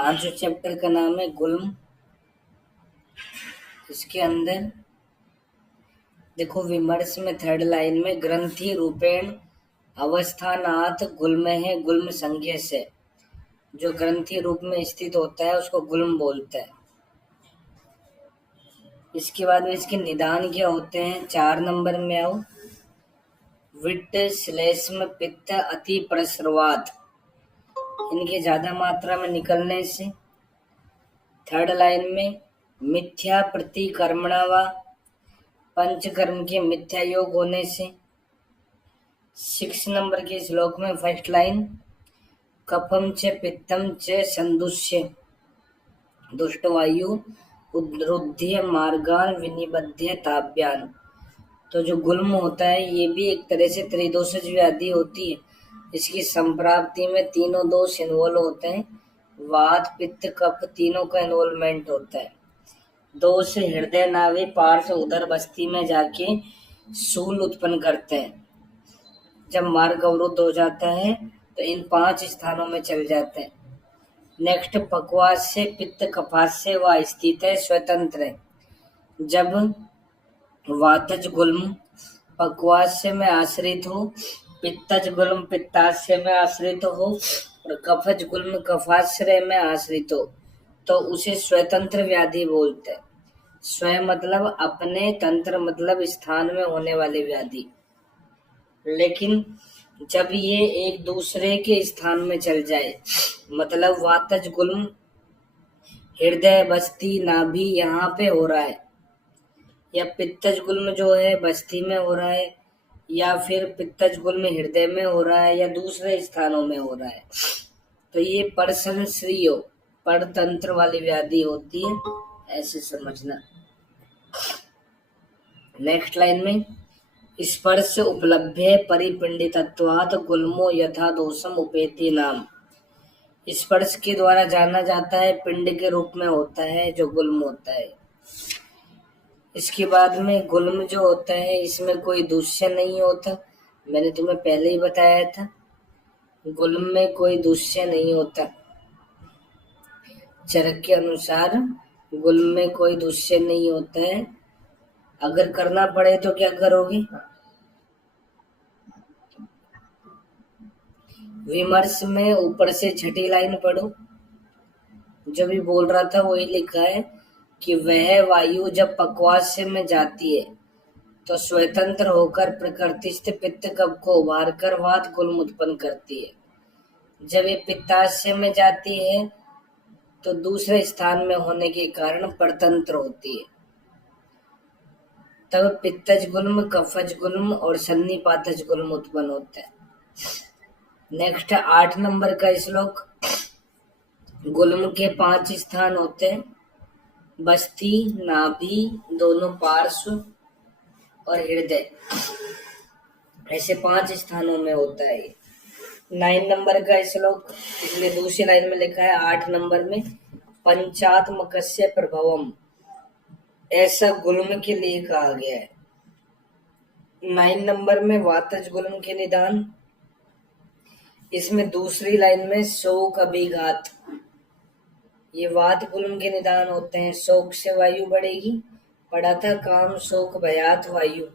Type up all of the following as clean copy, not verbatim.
पांचवें चैप्टर का नाम है गुल्म। इसके अंदर देखो विमर्श में थर्ड लाइन में ग्रंथि रूपेण अवस्थानात् गुल्म है, गुल्म संज्ञा से जो ग्रंथि रूप में स्थित होता है उसको गुल्म बोलते हैं। इसके बाद में इसके निदान क्या होते हैं, 4 नंबर में आओ। विट्ट श्लेष्म पित्त अति प्रसरवात, इनके ज्यादा मात्रा में निकलने से। थर्ड लाइन में मिथ्या प्रतिकर्मणा व पंचकर्म के मिथ्या योग होने से। 6 नंबर के श्लोक में फर्स्ट लाइन कफम च पित्तम च संदुष्य दुष्टवायु उद्रुध्य मार्गान विनिबध्य ताभ्यान। तो जो गुल्म होता है ये भी एक तरह से त्रिदोषज व्याधि होती है। इसकी संप्राप्ति में तीनों दोष इन्वॉल्व होते हैं, वात पित्त कफ तीनों का इन्वॉल्वमेंट होता है। दोष हृदय नाभि पार्श्व उदर बस्ती में जाके शूल उत्पन्न करते हैं। जब मार्ग अवरुद्ध हो जाता है तो इन 5 स्थानों में चल जाते हैं। नेक्स्ट पक्वास से पित्त कफास से वह स्थित है, स्वतंत्र है। जब वातज गुल्म पक्वास्य में आश्रित हो, पित्तज गुल्म पित्ताशय में आश्रित हो और कफज गुल्म कफाश्रय में आश्रित हो तो उसे स्वतंत्र व्याधि बोलते हैं। स्वयं मतलब अपने, तंत्र मतलब स्थान में होने वाली व्याधि। लेकिन जब ये एक दूसरे के स्थान में चल जाए, मतलब वातज गुल्म हृदय बस्ती नाभि यहाँ पे हो रहा है, या पित्तज गुल्म जो है बस्ती में हो रहा है, या फिर पित्तज गुल्म हृदय में हो रहा है, या दूसरे स्थानों में हो रहा है, तो ये परसंश्रियो परतंत्र वाली व्याधि होती है, ऐसे समझना। नेक्स्ट लाइन में स्पर्श उपलभ्य परिपिंडितत्वात् गुल्मो यथा दोषम उपेति नाम। स्पर्श के द्वारा जाना जाता है, पिंड के रूप में होता है जो गुल्म होता है। इसके बाद में गुल्म जो होता है इसमें कोई दूष्य नहीं होता, मैंने तुम्हें पहले ही बताया था। गुल्म में कोई दूष्य नहीं होता। चरक के अनुसार गुल्म में कोई दूष्य नहीं होता है। अगर करना पड़े तो क्या करोगे? विमर्श में ऊपर से छठी लाइन पढ़ो। जो भी बोल रहा था वही लिखा है कि वह वायु जब पक्वास्य में जाती है तो स्वतंत्र होकर प्रकृतिस्थ पित्त कफ को उभार कर वात गुल्म उत्पन्न करती है। जब ये पित्ताशय में जाती है तो दूसरे स्थान में होने के कारण परतंत्र होती है। तब पित्तज गुल्म, कफज गुल्म और सन्निपातज गुल्म उत्पन्न होता है। नेक्स्ट 8 नंबर का श्लोक। गुल्म के 5 स्थान होते हैं, बस्ती, नाभि, दोनों पार्श्व और हृदय, ऐसे 5 स्थानों में होता है। 9 नंबर का श्लोक, इसलिए दूसरी लाइन में लिखा है 8 नंबर में पंचात्मकस्य प्रभवम, ऐसा गुल्म के लिए कहा गया है। 9 नंबर में वातज गुल्म के निदान, इसमें दूसरी लाइन में शोक अभिघात, ये वात गुल्म के निदान होते हैं। शोक से वायु बढ़ेगी, पढ़ा था काम शोक भयात वायु,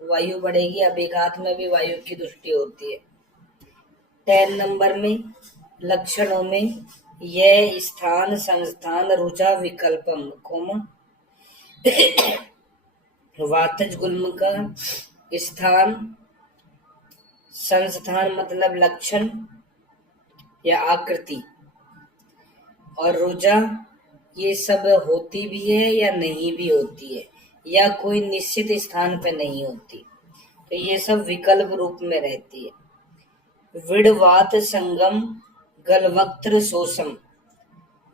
वायु बढ़ेगी। अभिघात में भी वायु की दृष्टि होती है। 10 नंबर में लक्षणों में यह स्थान संस्थान रुचा विकल्पम कोमा, वातज गुल्म का स्थान संस्थान मतलब लक्षण या आकृति, और रुजा ये सब होती भी है या नहीं भी होती है, या कोई निश्चित स्थान पे नहीं होती, तो ये सब विकल्प रूप में रहती है। विड़वात संगम गलवक्त्र शोषम,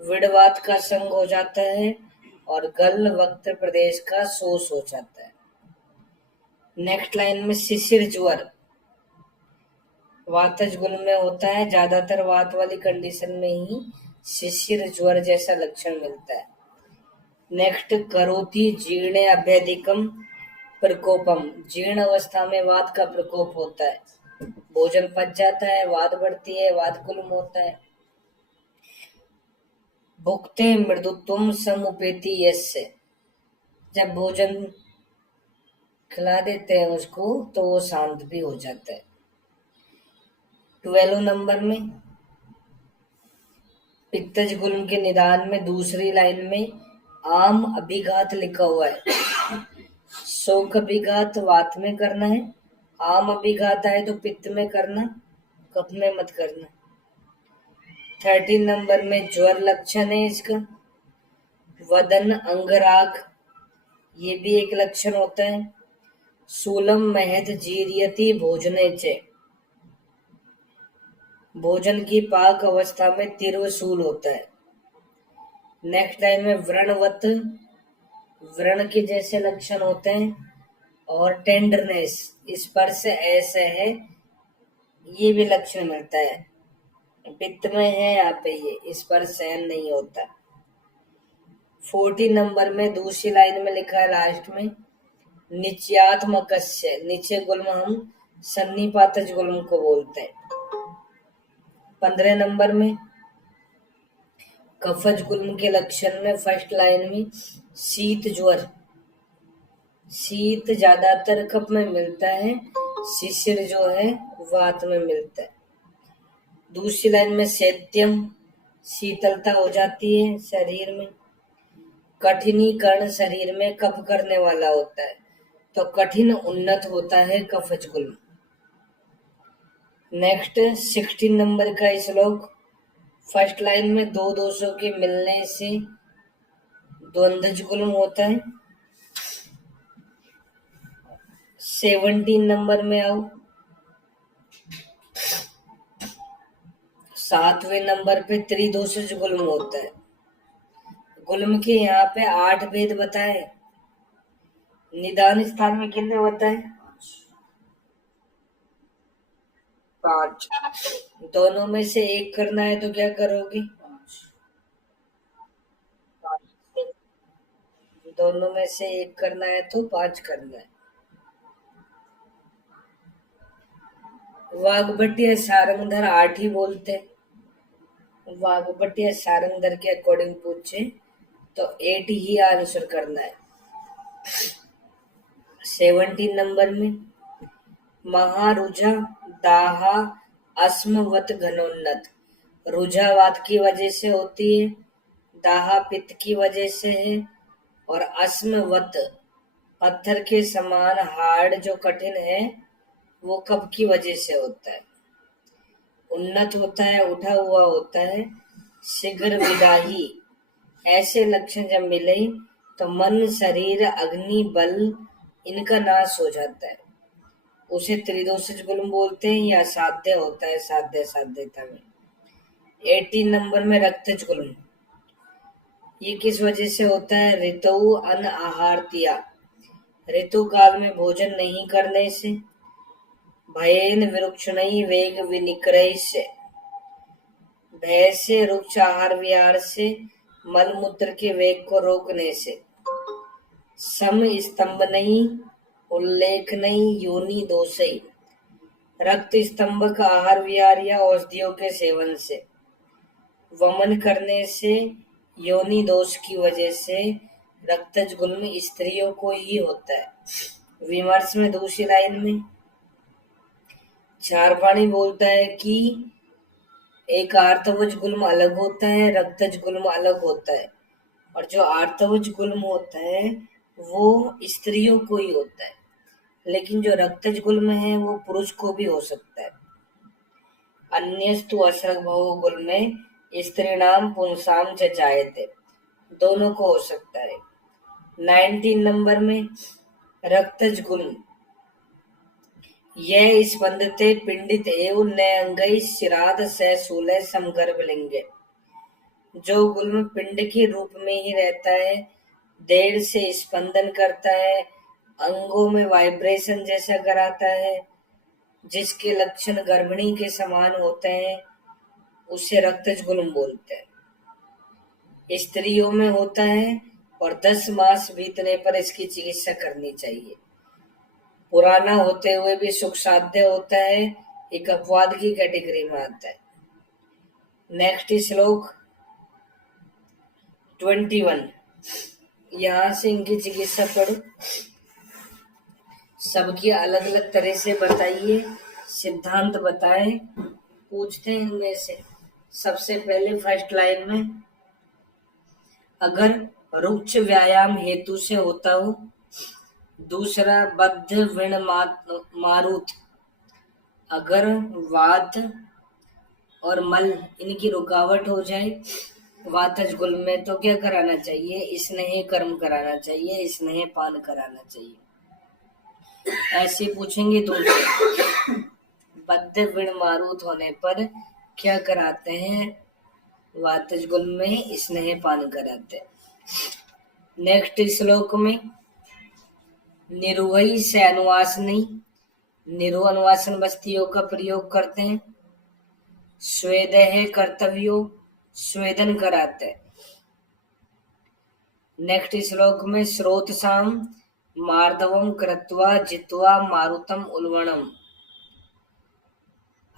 विड़वात का संग हो जाता है और गलवक्त्र प्रदेश का शोष हो जाता है। नेक्स्ट लाइन में शिशिर ज्वर, वातज गुल्म में होता है, ज्यादातर वात वाली कंडीशन में ही शिशिर ज्वर जैसा लक्षण मिलता है। नेक्स्ट करोति जीर्ण अभ्यधिकम प्रकोपम, जीर्ण अवस्था में वात का प्रकोप होता है, भोजन पच जाता है, वात बढ़ती है, वात गुल्म होता है। भुक्ते मृदुत्वम समुपेति यस्य, जब भोजन खिला देते हैं उसको तो वो शांत भी हो जाता है। 12 नंबर में पित्तज गुल्म के निदान में दूसरी लाइन में आम अभिघात लिखा हुआ है। शोक अभिघात वात में करना है, आम अभिघात आए तो पित्त में करना, कफ में मत करना। 13 नंबर में ज्वर लक्षण है इसका, वदन अंगराग, ये भी एक लक्षण होता है। सूलम महत जीरियति भोजने चे, भोजन की पाक अवस्था में तीव्र होता है। नेक्स्ट लाइन में व्रणवत, व्रण के जैसे लक्षण होते हैं। और टेंडरनेस, स्पर्श ऐसे है, ये भी लक्षण मिलता है। पित्त में है यहाँ पे, ये स्पर्श सहन नहीं होता। 14 नंबर में दूसरी लाइन में लिखा है लास्ट में निचयात्मकस्य, नीचे गुल्म हम सन्निपातज गुल्म को बोलते हैं। 15 नंबर में कफज गुल्म के लक्षण में फर्स्ट लाइन में शीत ज्वर, शीत ज्यादातर कफ में मिलता है, शिशिर जो है वात में मिलता है। दूसरी लाइन में शैत्यम, शीतलता हो जाती है शरीर में। कठिनीकरण, शरीर में कफ करने वाला होता है तो कठिन उन्नत होता है कफज गुल्म। नेक्स्ट 16 नंबर का श्लोक, फर्स्ट लाइन में दो दोषों के मिलने से द्वंद्वज गुल्म होता है। 17 नंबर में आओ, 7वें नंबर पे त्रिदोषज गुल्म होता है। गुल्म के यहाँ पे 8 भेद बताए, निदान स्थान में कितने बताए? 5। दोनों में से एक करना है तो क्या करोगे? दोनों में से एक करना है तो 5 करना है। वाग्भट्ट सारंगधर 8 ही बोलते हैं। वाग्भट्ट सारंगधर के अकॉर्डिंग पूछे तो 8 ही आंसर करना है। 17 नंबर में महारुझा दाहा अस्मवत घनोन्नत, रुझावात की वजह से होती है, दाहा पित्त की वजह से है, और अस्मवत पत्थर के समान हार्ड जो कठिन है वो कब की वजह से होता है। उन्नत होता है, उठा हुआ होता है। शीघ्र विदाही, ऐसे लक्षण जब मिले तो मन शरीर अग्नि बल इनका नाश हो जाता है, उसे त्रिदोषज गुल्म बोलते हैं या साध्य होता है, साध्यता में। 18 नंबर में रक्तज गुल्म, ये किस वजह से होता है? ऋतु अन आहारतिया, ऋतु काल में भोजन नहीं करने से। भयेन विरुक्षणई वेग विनिक्रय से, भय से, रुक्ष आहार विहार से, मलमूत्र के वेग को रोकने से। सम स्तंभ नहीं, उल्लेख नहीं, योनि दोषई, रक्त स्तंभ का आहार विहार या औषधियों के सेवन से। वमन करने से, योनि दोष की वजह से रक्तज गुल्म स्त्रियों को ही होता है। विमर्श में दूसरी लाइन में चारवाणी बोलता है कि एक आर्तवज गुल्म अलग होता है, रक्तज गुल्म अलग होता है, और जो आर्तवज गुल्म होता है वो स्त्रियों को ही होता है, लेकिन जो रक्तज गुल्म है वो पुरुष को भी हो सकता है। अन्यस्तु असर्ग भव गुल्मे स्त्रीणाम पुंसाम च जायते, दोनों को हो सकता है। 19 नंबर में रक्तज गुल्म, यह स्पंदते पिंडित एवं न अंगई श्राद्ध से शूल समगर्भ लिंगे, जो गुल्म पिंड के रूप में ही रहता है, देर से स्पंदन करता है, अंगों में वाइब्रेशन जैसा कराता है, जिसके लक्षण गर्भिणी के समान होते हैं, उसे रक्तज गुल्म बोलते हैं। स्त्रियों में होता है और 10 मास बीतने पर इसकी चिकित्सा करनी चाहिए। पुराना होते हुए भी सुख साध्य होता है, एक अपवाद की कैटेगरी में आता है। नेक्स्ट श्लोक, 21 यहाँ से इनकी चिकित्सा पढ़ो, सबकी अलग अलग तरह से बताइए, सिद्धांत बताएं। पूछते हैं इनमें से सबसे पहले फर्स्ट लाइन में, अगर रुक्ष व्यायाम हेतु से होता हो। दूसरा बद्ध विण मारुत, अगर वात और मल इनकी रुकावट हो जाए वातज गुल में, तो क्या कराना चाहिए? स्नेह कर्म कराना चाहिए, स्नेह पान कराना चाहिए। ऐसे पूछेंगे तुमसे, बद्ध विण मारुत होने पर क्या कराते हैं? वातज गुल में स्नेह पान कराते हैं। नेक्स्ट श्लोक में निरुवई से अनुवासनी, निरु अनुवासन बस्तियों का प्रयोग करते हैं। स्वेदेह कर्तव्यो, स्वेदन कराते हैं। नेक्स्ट श्लोक में स्रोतसाम मार्दवम कृत्वा जित्वा मारुतम उल्वणम,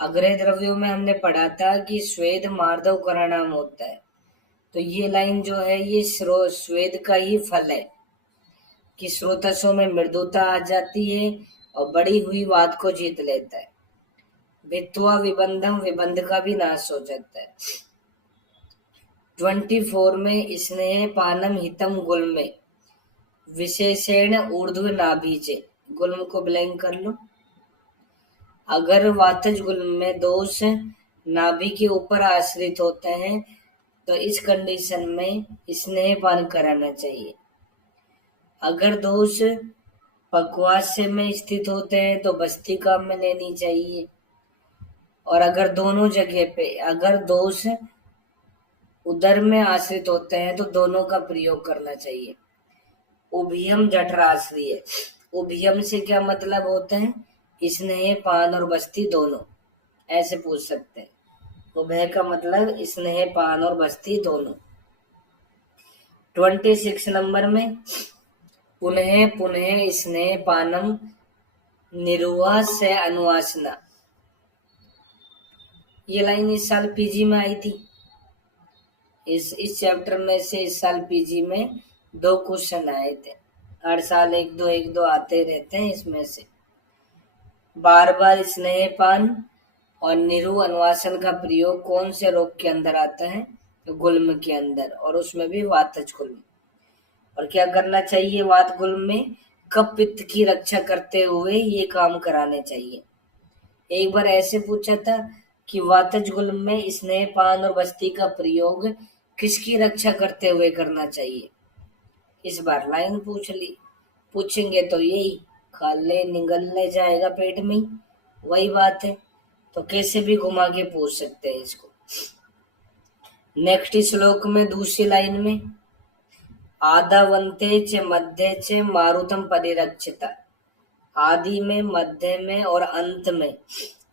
अग्रह द्रव्यों में हमने पढ़ा था कि स्वेद मार्दव करानाम होता है। तो ये लाइन जो है ये स्वेद का ही फल है कि स्रोतसों में मृदुता आ जाती है और बड़ी हुई वाद को जीत लेता है। भित्वा विबंधम, विबंध का भी नाश हो जाता है। 24 में स्नेह पानम हितम गुल्म, विशेषण ऊर्ध्व नाभीचे, गुल्म को ब्लैंक कर लो। अगर वातज गुल्म में दोष नाभि के ऊपर आश्रित होते हैं तो इस कंडीशन में स्नेह पान कराना चाहिए। अगर दोष पक्वास्य में स्थित होते हैं तो बस्तिका में लेनी चाहिए। और अगर दोनों जगह पे अगर दोष उदर में आश्रित होते हैं तो दोनों का प्रयोग करना चाहिए। उभयम जठराश्रिय, उभयम से क्या मतलब होता है? स्नेह पान और बस्ती दोनों, ऐसे पूछ सकते हैं। उभय का मतलब स्नेह पान और बस्ती दोनों। 26 नंबर में पुनः पुनः स्नेह पानम निरुआ से अनुवासना, ये लाइन इस साल पीजी में आई थी। इस चैप्टर में से इस साल पीजी में 2 क्वेश्चन आए थे। हर साल एक दो आते रहते हैं। इसमें से बार बार स्नेह पान और निरु अनुवासन का प्रयोग कौन से रोग के अंदर आता है? तो गुल्म के अंदर, और उसमें भी वातज गुल्म। और क्या करना चाहिए? वात गुल्म में कफ पित्त की रक्षा करते हुए ये काम कराने चाहिए। एक बार ऐसे पूछा था कि वातज गुल्म में स्नेह पान और बस्ती का प्रयोग किसकी रक्षा करते हुए करना चाहिए? इस बार लाइन पूछेंगे तो यही खा ले निगलने जाएगा पेट में ही, वही बात है। तो कैसे भी घुमा के पूछ सकते हैं इसको। नेक्स्ट श्लोक में दूसरी लाइन में आदावंते च मध्य च मारुतम परिरक्षिता, आदि में, मध्य में और अंत में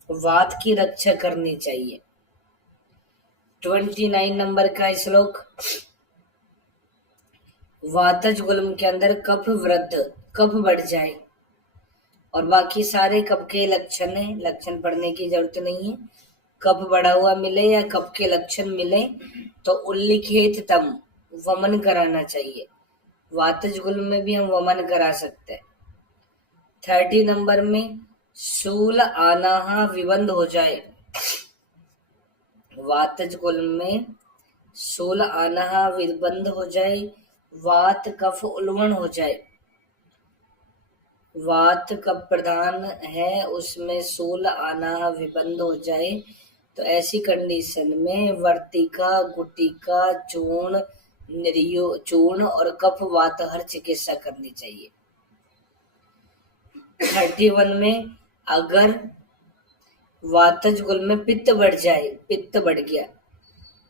वात की रक्षा करनी चाहिए। 29 नंबर का श्लोक, वातज गुल्म के अंदर कफ वृद्ध, कफ बढ़ जाए, और बाकी सारे कफ के लक्षण है, लक्षण पढ़ने की जरूरत नहीं है। कफ बढ़ा हुआ मिले या कफ के लक्षण मिले तो उल्लिखित तम वमन कराना चाहिए। वातज गुल्म में भी हम वमन करा सकते हैं। 30 नंबर में शूल आनाहा विबंध हो जाए, वातज गुल्म में शूल आनाहा विबंध हो जाए, वात कफ उल्वण हो जाए, वात कफ प्रधान है उसमें शूल आनाहा विबंध हो जाए, तो ऐसी कंडीशन में वर्तिका, गुटिका, चूर्ण, निर्यो चूर्ण और कफ वात हर चिकित्सा करनी चाहिए। 31 में अगर वातज गुल्म में पित्त बढ़ जाए, पित्त बढ़ गया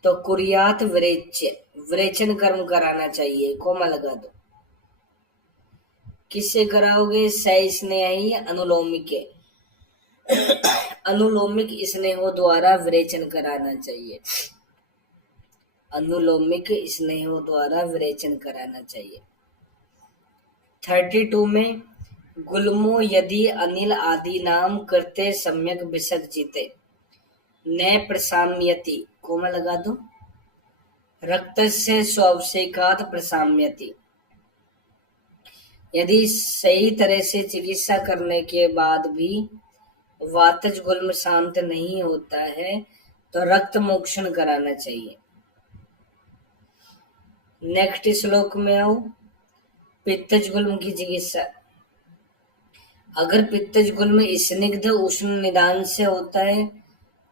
तो कुरियात विरेचन कर्म कराना चाहिए। कोमा लगा दो। किससे कराओगे? स्नेही अनुलोमिक, अनुलोमिक स्नेहों द्वारा विरेचन कराना चाहिए। अनुलोमिक स्नेहों द्वारा विरेचन कराना चाहिए। 32 में गुल्मो यदि अनिल आदि नाम करते सम्यक विसर्जिते न प्रसाम्यति, कोमा लगा दो। रक्तस्य स्वावशेकात् प्रशाम्यति। यदि सही तरह से चिकित्सा करने के बाद भी वातज गुल्म शांत नहीं होता है तो रक्त मोक्षण कराना चाहिए। नेक्स्ट श्लोक में आओ, पित्तज गुल्म की चिकित्सा। अगर पित्तज गुल्म स्निग्ध उष्ण निदान से होता है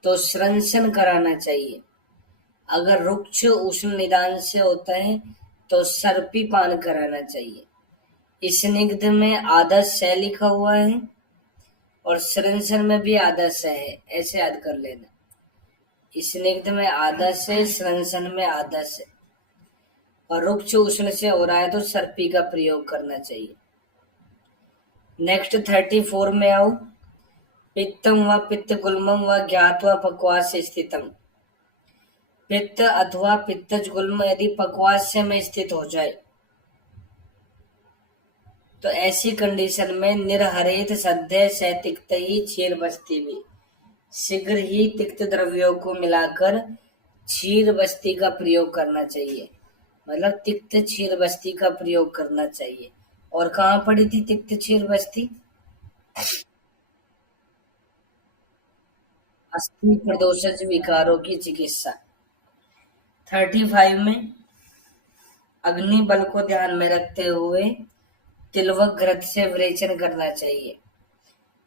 तो स्रंसन कराना चाहिए। अगर रुक्ष उष्ण निदान से होता है तो सर्पी पान कराना चाहिए। स्निग्ध में आधा स लिखा हुआ है और स्रंसन में भी आधा स है, ऐसे याद कर लेना। स्निग्ध में आधा से, स्रंसन में आधा से, और रुक्ष उष्ण से हो रहा है तो सर्पी का प्रयोग करना चाहिए। नेक्स्ट 34 में आओ, पित्तम व पित्त गुल्मम व ज्ञात्वा पक्वास स्थितम। पित्त अथवा पित्तज गुल्म यदि पक्वास्य में स्थित हो जाए तो ऐसी कंडीशन में निर्हरित सद्य से तिक्त ही क्षीर बस्ती भी, शीघ्र ही तिक्त द्रव्यों को मिलाकर क्षीर बस्ती का प्रयोग करना चाहिए। मतलब तिक्त क्षीर बस्ती का प्रयोग करना चाहिए। और कहाँ पड़ी थी तिक्त क्षीर बस्ती? अस्थि प्रदोषज विकारों की चिकित्सा। 35 में अग्नि बल को ध्यान में रखते हुए तिलवक घृत से विरेचन करना चाहिए।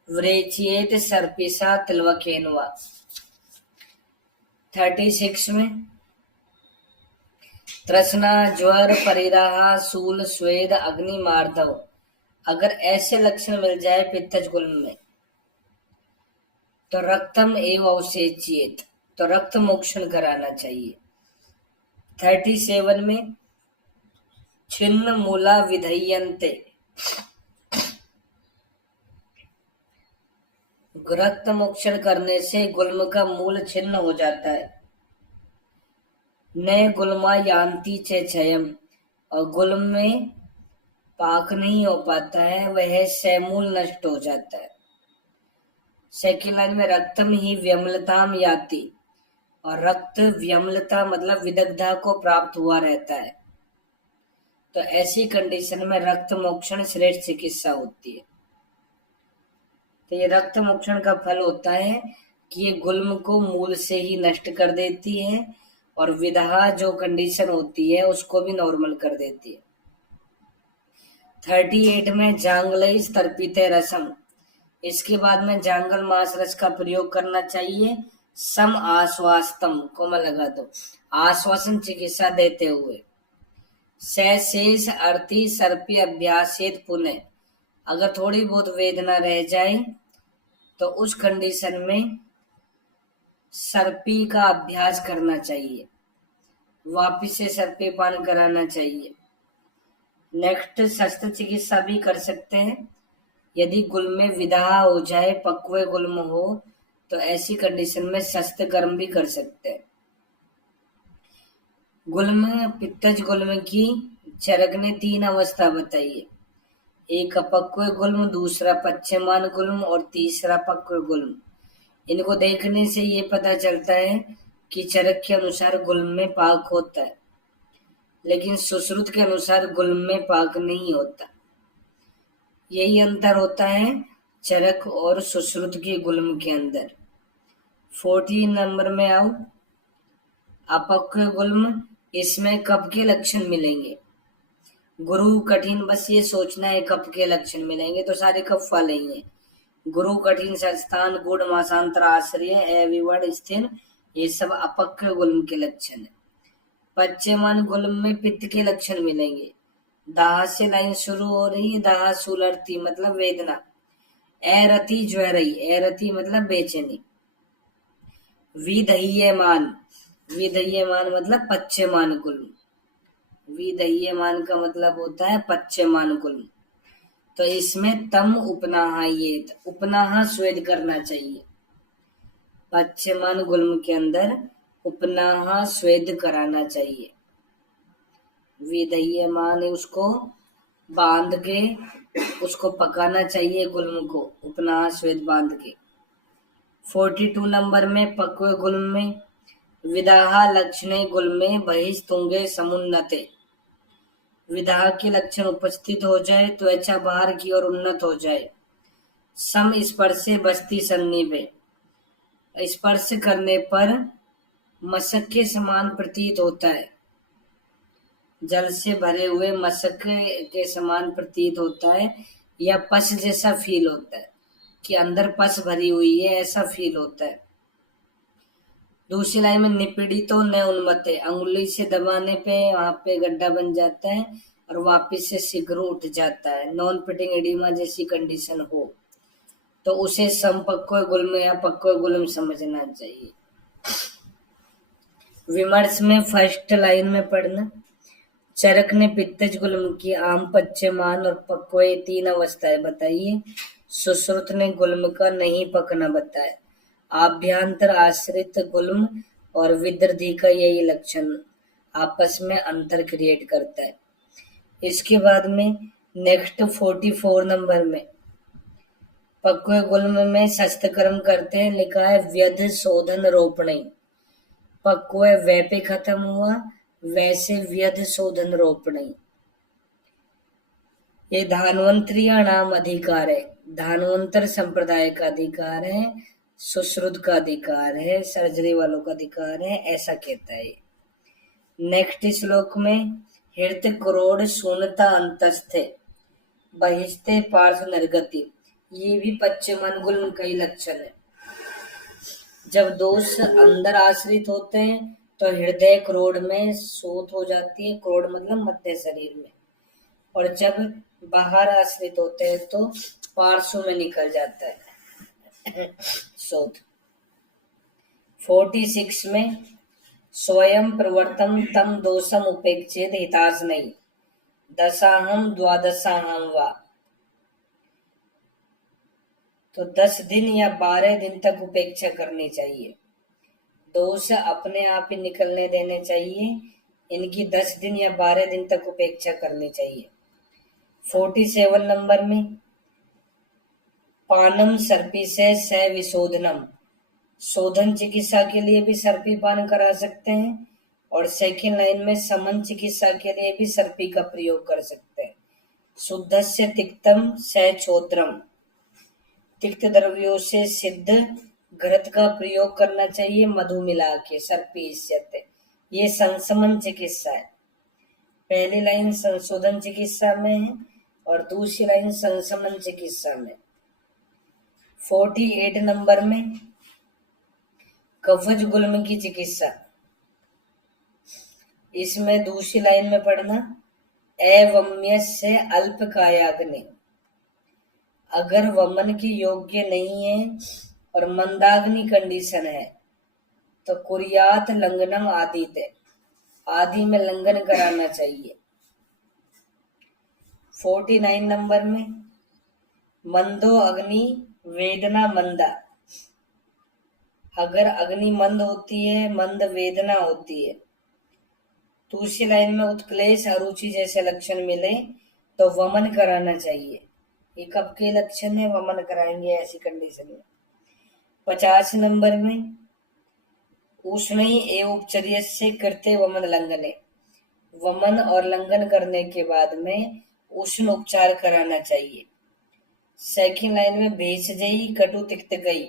व्रेचिएत सर्पिसा तिलवकेनवा। 36 में तृष्णा ज्वर परिदाह शूल स्वेद अग्नि मार्दव, अगर ऐसे लक्षण मिल जाए पित्तज गुल्म में तो रक्तम एवं अवसेचिएत, तो रक्त मोक्षण कराना चाहिए। 37 में छिन्न मूला विधयन्ते, रक्त मोक्षण करने से गुल्म का मूल छिन्न हो जाता है। न गुल्मा यान्ति च क्षयम, और गुल्म में पाक नहीं हो पाता है, वह समूल नष्ट हो जाता है। सेकेंड लाइन में रक्तम ही व्यमलताम याति, और रक्त व्यमलता मतलब विदग्धता को प्राप्त हुआ रहता है। तो ऐसी कंडीशन में रक्त मोक्षण श्रेष्ठ चिकित्सा होती है। तो ये रक्त मोक्षण का फल होता है कि ये गुल्म को मूल से ही नष्ट कर देती है और विदहा जो कंडीशन होती है उसको भी नॉर्मल कर देती है। 38 में जांगलई तर्पित रसम, इसके बाद में जांगल मांस रस का प्रयोग करना चाहिए। सम आश्वास्तम कोमा लगा दो, आश्वासन चिकित्सा देते हुए। शेष अर्थी सर्पी अभ्यासेत पुनः, अगर थोड़ी बहुत वेदना रह जाए तो उस कंडीशन में सर्पी का अभ्यास करना चाहिए, वापिस से सर्पी पान कराना चाहिए। नेक्स्ट शस्त्र चिकित्सा भी कर सकते हैं। यदि गुल्म में विदाह हो जाए, पक्वे गुल्म हो, तो ऐसी कंडीशन में शस्त्र कर्म भी कर सकते हैं। गुल्म पित्तज गुल्म की चरक ने 3 अवस्था बताई, एक अपक्व गुल्म, दूसरा पश्चिमान गुल्म और तीसरा पक्व गुल्म। इनको देखने से ये पता चलता है कि चरक के अनुसार गुल्म में पाक होता है, लेकिन सुश्रुत के अनुसार गुल्म में पाक नहीं होता। यही अंतर होता है चरक और सुश्रुत के गुल्म के अंदर। 14 नंबर में आओ, अपक्व गुल्म, इसमें कफ के लक्षण मिलेंगे। गुरु कठिन, बस ये सोचना है कफ के लक्षण मिलेंगे तो सारे कफ वाले ही हैं। गुरु कठिन संस्थान गुड़ मासांतर आश्रय अविवर्ण स्थिर, ये सब अपक्व गुल्म के लक्षण है। पश्चिमान गुल्म में पित्त के लक्षण मिलेंगे। दाह से लाइन शुरू हो रही है, दाह सुलरती मतलब वेदना। एरति ज्वरई, एरति मतलब बेचैनी। विधह्यमान, विधह्यमान मतलब पश्चिमान गुल्म। विधह्यमान का मतलब होता है पश्चिमान गुल्म। तो इसमें तम उपनाह, ये उपनाह स्वेद करना चाहिए। पश्चिमान गुल्म के अंदर उपनाह स्वेद कराना चाहिए। विधह्यमान उसको बांध के उसको पकाना चाहिए गुल्म को, उपनाह स्वेद बांध के। 42 नंबर में पक्वे गुल्म में विदाहा लक्षणे गुल्मे बहिस्तुंगे समुन्नते। विदाह के लक्षण उपस्थित हो जाए, त्वचा बाहर की ओर उन्नत हो जाए। सम स्पर्शे बस्ती सन्निभे, स्पर्श करने पर मशक के समान प्रतीत होता है। जल से भरे हुए मशक के समान प्रतीत होता है, या पस जैसा फील होता है कि अंदर पस भरी हुई है, ऐसा फील होता है। दूसरी लाइन में निपीड़ितो न उन्मते, अंगुली से दबाने पे वहां पे गड्ढा बन जाता है और वापिस से शीघ्र उठ जाता है। नॉन फिटिंग एडिमा जैसी कंडीशन हो तो उसे समपक्व गुल्म या पक्व गुल्म समझना चाहिए। विमर्श में फर्स्ट लाइन में पढ़ना। चरक ने पित्तज गुल्म की आम, पच्यमान और पक्व ये 3 अवस्थाएं बताइए। सुश्रुत ने गुल्म का नहीं पकना बताया। आभ्यंतर आश्रित गुल्म और विदृधि का यही लक्षण आपस में अंतर क्रिएट करता है। इसके बाद में नेक्स्ट 44 नंबर में पक्व गुल्म में शस्त्रकर्म करते हैं, लिखा है व्यध शोधन रोपणे। पक्व वे पे खत्म हुआ, वैसे व्यध शोधन रोपणे। ये धान्वंतरीणाम अधिकार है, धान्वंतर संप्रदाय का अधिकार है, सुश्रुत का अधिकार है, सर्जरी वालों का अधिकार है, ऐसा कहता है। नेक्स्ट श्लोक में हृत करोड़ शून्यता अंतस्थे बहिस्ते पार्श्व निर्गति, ये भी पश्चिमन गुल्म का ही लक्षण है। जब दोष अंदर आश्रित होते हैं तो हृदय करोड़ में शोथ हो जाती है, करोड़ मतलब मध्य शरीर में, और जब बाहर आश्रित होते हैं तो पार्श्व में निकल जाता है शोथ। 46 में स्वयं प्रवर्तम तम दोषम उपेक्षित हितास नहीं, दशाहम द्वादशाहम वा। तो 10 दिन या 12 दिन तक उपेक्षा करनी चाहिए, दोष अपने आप ही निकलने देने चाहिए। इनकी 10 दिन या 12 दिन तक उपेक्षा करनी चाहिए। 47 नंबर में पानम सर्पी से विशोधनम, शोधन चिकित्सा के लिए भी सर्पी पान करा सकते हैं, और सेकेंड लाइन में समन चिकित्सा के लिए भी सर्पी का प्रयोग कर सकते हैं। शुद्ध से तिक्तम से छोत्रम, तिक्त द्रव्यों से सिद्ध घृत का प्रयोग करना चाहिए, मधु मिला के। सर्पी इष्यते, ये संसमन चिकित्सा है। पहली लाइन संशोधन चिकित्सा में है और दूसरी लाइन संसमन चिकित्सा में। 48 नंबर में कवच गुल्म की चिकित्सा, इसमें दूसरी लाइन में पढ़ना एवम्य से अल्प कायाग्नि, अगर वमन की योग्य नहीं है और मंदाग्नि कंडीशन है तो कुरियात लंघनम आदिते, आदि में लंघन कराना चाहिए। 49 नंबर में मंदो अग्नि वेदना मंदा, अगर अग्नि मंद होती है, मंद वेदना होती है। दूसरी लाइन में उत्क्लेश अरुचि जैसे लक्षण मिले तो वमन कराना चाहिए। ये कब के लक्षण है, वमन कराएंगे ऐसी कंडीशन में। 50 नंबर में उष्ण एवं उपचर्य से करते वमन लंघने, वमन और लंघन करने के बाद में उष्ण उपचार कराना चाहिए। सेकेंड लाइन में भेषजयी कटु तिक्त गई,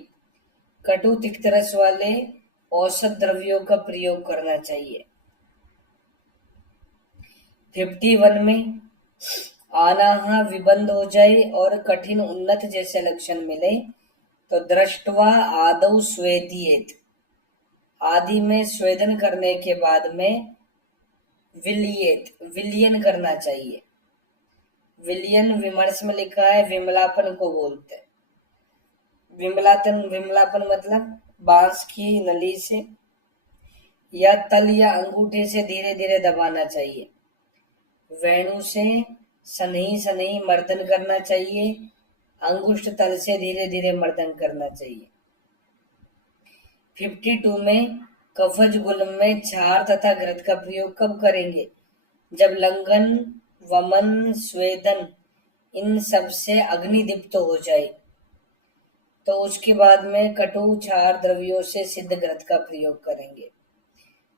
कटु तिक्त रस वाले औषध द्रव्यों का प्रयोग करना चाहिए। 51 में आनाहा विबंध हो जाए और कठिन उन्नत जैसे लक्षण मिले तो दृष्टवा आदौ स्वेदियेत, आदि में स्वेदन करने के बाद में विलियेत, विलियन करना चाहिए। विलियन विमर्श में लिखा है विमलापन को बोलते हैं। विमलापन मतलब बांस की नली से या तल या अंगूठे से धीरे धीरे दबाना चाहिए। वेणु से सनही सनही मर्दन करना चाहिए, अंगुष्ठ तल से धीरे धीरे मर्दन करना चाहिए। 52 में कवच गुल्म में क्षार तथा घृत का प्रयोग कब करेंगे, जब लंघन, वमन, स्वेदन इन सब से अग्निदीप्त हो जाए तो उसके बाद में कटु क्षार द्रव्यों से सिद्ध घृत का प्रयोग करेंगे।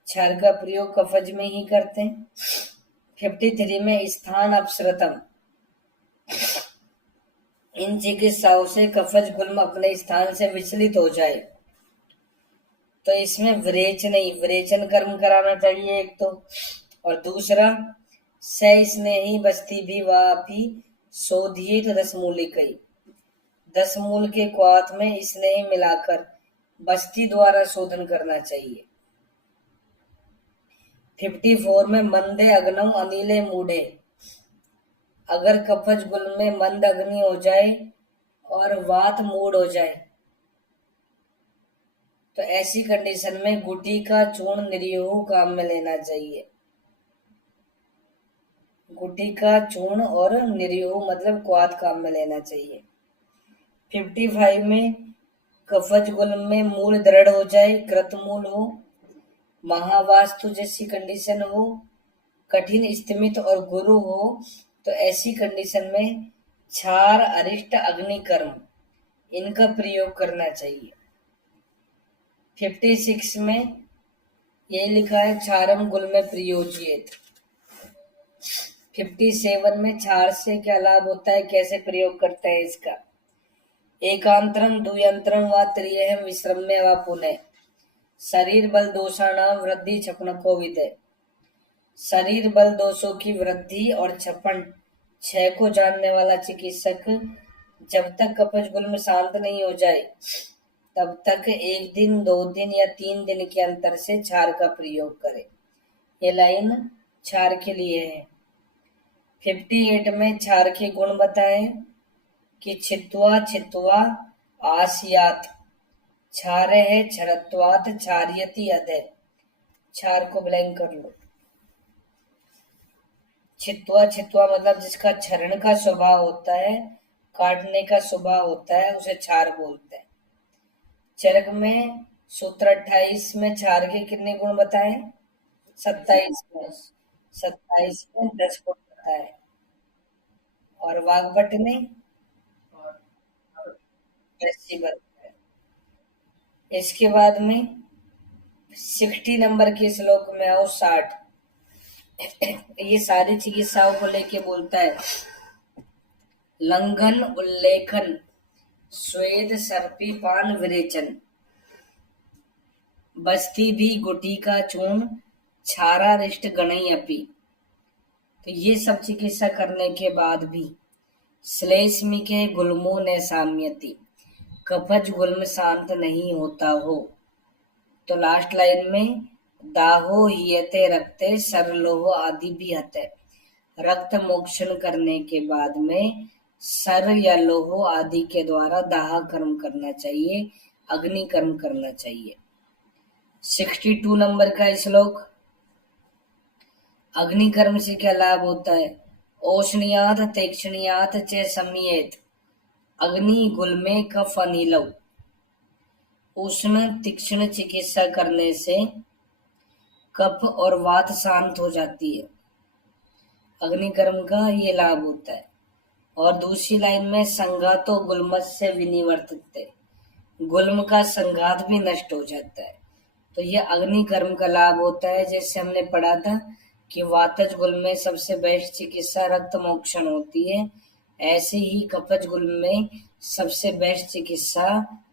क्षार का प्रयोग कफज में ही करते हैं। 53 में स्थान अपसृतम, इन चिकित्साओं से कफज गुल्म अपने स्थान से विचलित हो जाए तो इसमें विरेच नहीं, विरेचन कर्म कराना चाहिए एक तो, और दूसरा स स्नेही बस्ती भी वापी शोधित 10 मूलिकई, 10 मूल के क्वाथ में स्नेह मिलाकर बस्ती द्वारा शोधन करना चाहिए। 54 में मंदे अग्नम अनिले मूढ़े, अगर कफज गुल में मंद अग्नि हो जाए और वात मूड हो जाए तो ऐसी कंडीशन में गुटी का चूर्ण निरीह काम में लेना चाहिए। गुटी का चूर्ण और निरीह मतलब क्वाथ काम में लेना चाहिए। 55 में कफज गुल में मूल दृढ़ हो जाए, कृतमूल हो, महावास्तु जैसी कंडीशन हो, कठिन स्तिमित और गुरु हो तो ऐसी कंडीशन में क्षार अरिष्ट अग्निकर्म इनका प्रयोग करना चाहिए। 56 में ये लिखा है क्षारम गुल में प्रयोजित। 57 में क्षार से क्या लाभ होता है, कैसे प्रयोग करते हैं इसका। एकांतरम द्व्यंतरम व त्रियम विश्रम्य व पुनः शरीर बल दोषाणाम वृद्धि छपन को विदय, शरीर बल दोषों की वृद्धि और छपन 6 को जानने वाला चिकित्सक जब तक कफज गुल्म शांत नहीं हो जाए तब तक 1 दिन 2 दिन या 3 दिन के अंतर से क्षार का प्रयोग करे। ये लाइन क्षार के लिए है। 58 में क्षार के गुण बताए कि छित्वा छित्वा आसियात, क्षार है क्षरत्वात क्षार्यति अधे, क्षार को ब्लैंक कर लो। छित्वा छित्वा मतलब जिसका क्षरण का स्वभाव होता है, काटने का स्वभाव होता है, उसे क्षार बोलते हैं। चरक में सूत्र 28 में क्षार के कितने गुण बताए, 27 में 10 गुण बताए, और वाग्भट ने 80 बताए। इसके बाद में 60 नंबर के श्लोक में आओ 60, ये सारी चिकित्साओं को लेके बोलता है। लंघन उल्लेखन स्वेद सर्पी पान विरेचन, बस्ती भी गुटी का चूर्ण क्षारारिष्ट गणई अपी, तो ये सब चिकित्सा करने के बाद भी श्लेष्मी के गुल्मों ने साम्यति, कफज गुल्म शांत नहीं होता हो तो लास्ट लाइन में दाहो हियते रक्ते सरलोह आदि भी हते, रक्त मोक्षण करने के बाद में सर या लोहो आदि के द्वारा दाह कर्म करना चाहिए, अग्नि कर्म करना चाहिए। 62 नंबर का श्लोक, अग्नि कर्म से क्या लाभ होता है। ओष्णियात तीक्ष्णियात च सम्येत, अग्नि गुल्मे कफ अनिलव, उष्ण तीक्ष्ण चिकित्सा करने से कफ और वात शांत हो जाती है, अग्नि कर्म का ये लाभ होता है। और दूसरी लाइन में संघातो गुल्मत से विनिवर्तते, गुल्म का संघात भी नष्ट हो जाता है, तो ये अग्नि कर्म का लाभ होता है। जैसे हमने पढ़ा था कि वातज गुल्म में सबसे बेस्ट चिकित्सा रक्त मोक्षण होती है, ऐसे ही कफज गुल्म में सबसे बेस्ट चिकित्सा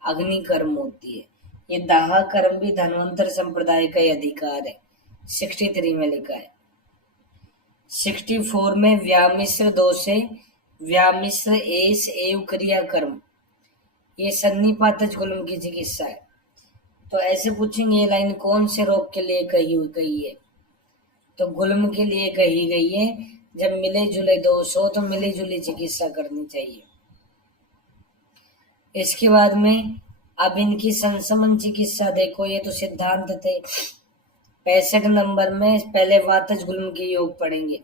अग्नि कर्म होती है। ये दाह कर्म भी धन्वंतर संप्रदाय का ही अधिकार है, 63 में लिखा है। 64 में व्यामिश्र दोषे व्यामिश्र एस एव क्रिया कर्म, ये सन्निपातज गुल्म की चिकित्सा है। तो ऐसे पूछेंगे ये लाइन कौन से रोग के लिए कही है, तो गुल्म के लिए कही गई है। जब मिले जुले दोष हो तो मिली जुली चिकित्सा करनी चाहिए। इसके बाद में अब इनकी संसमन चिकित्सा देखो, ये तो सिद्धांत थे। 65 नंबर में पहले वातज गुल्म के योग पढ़ेंगे।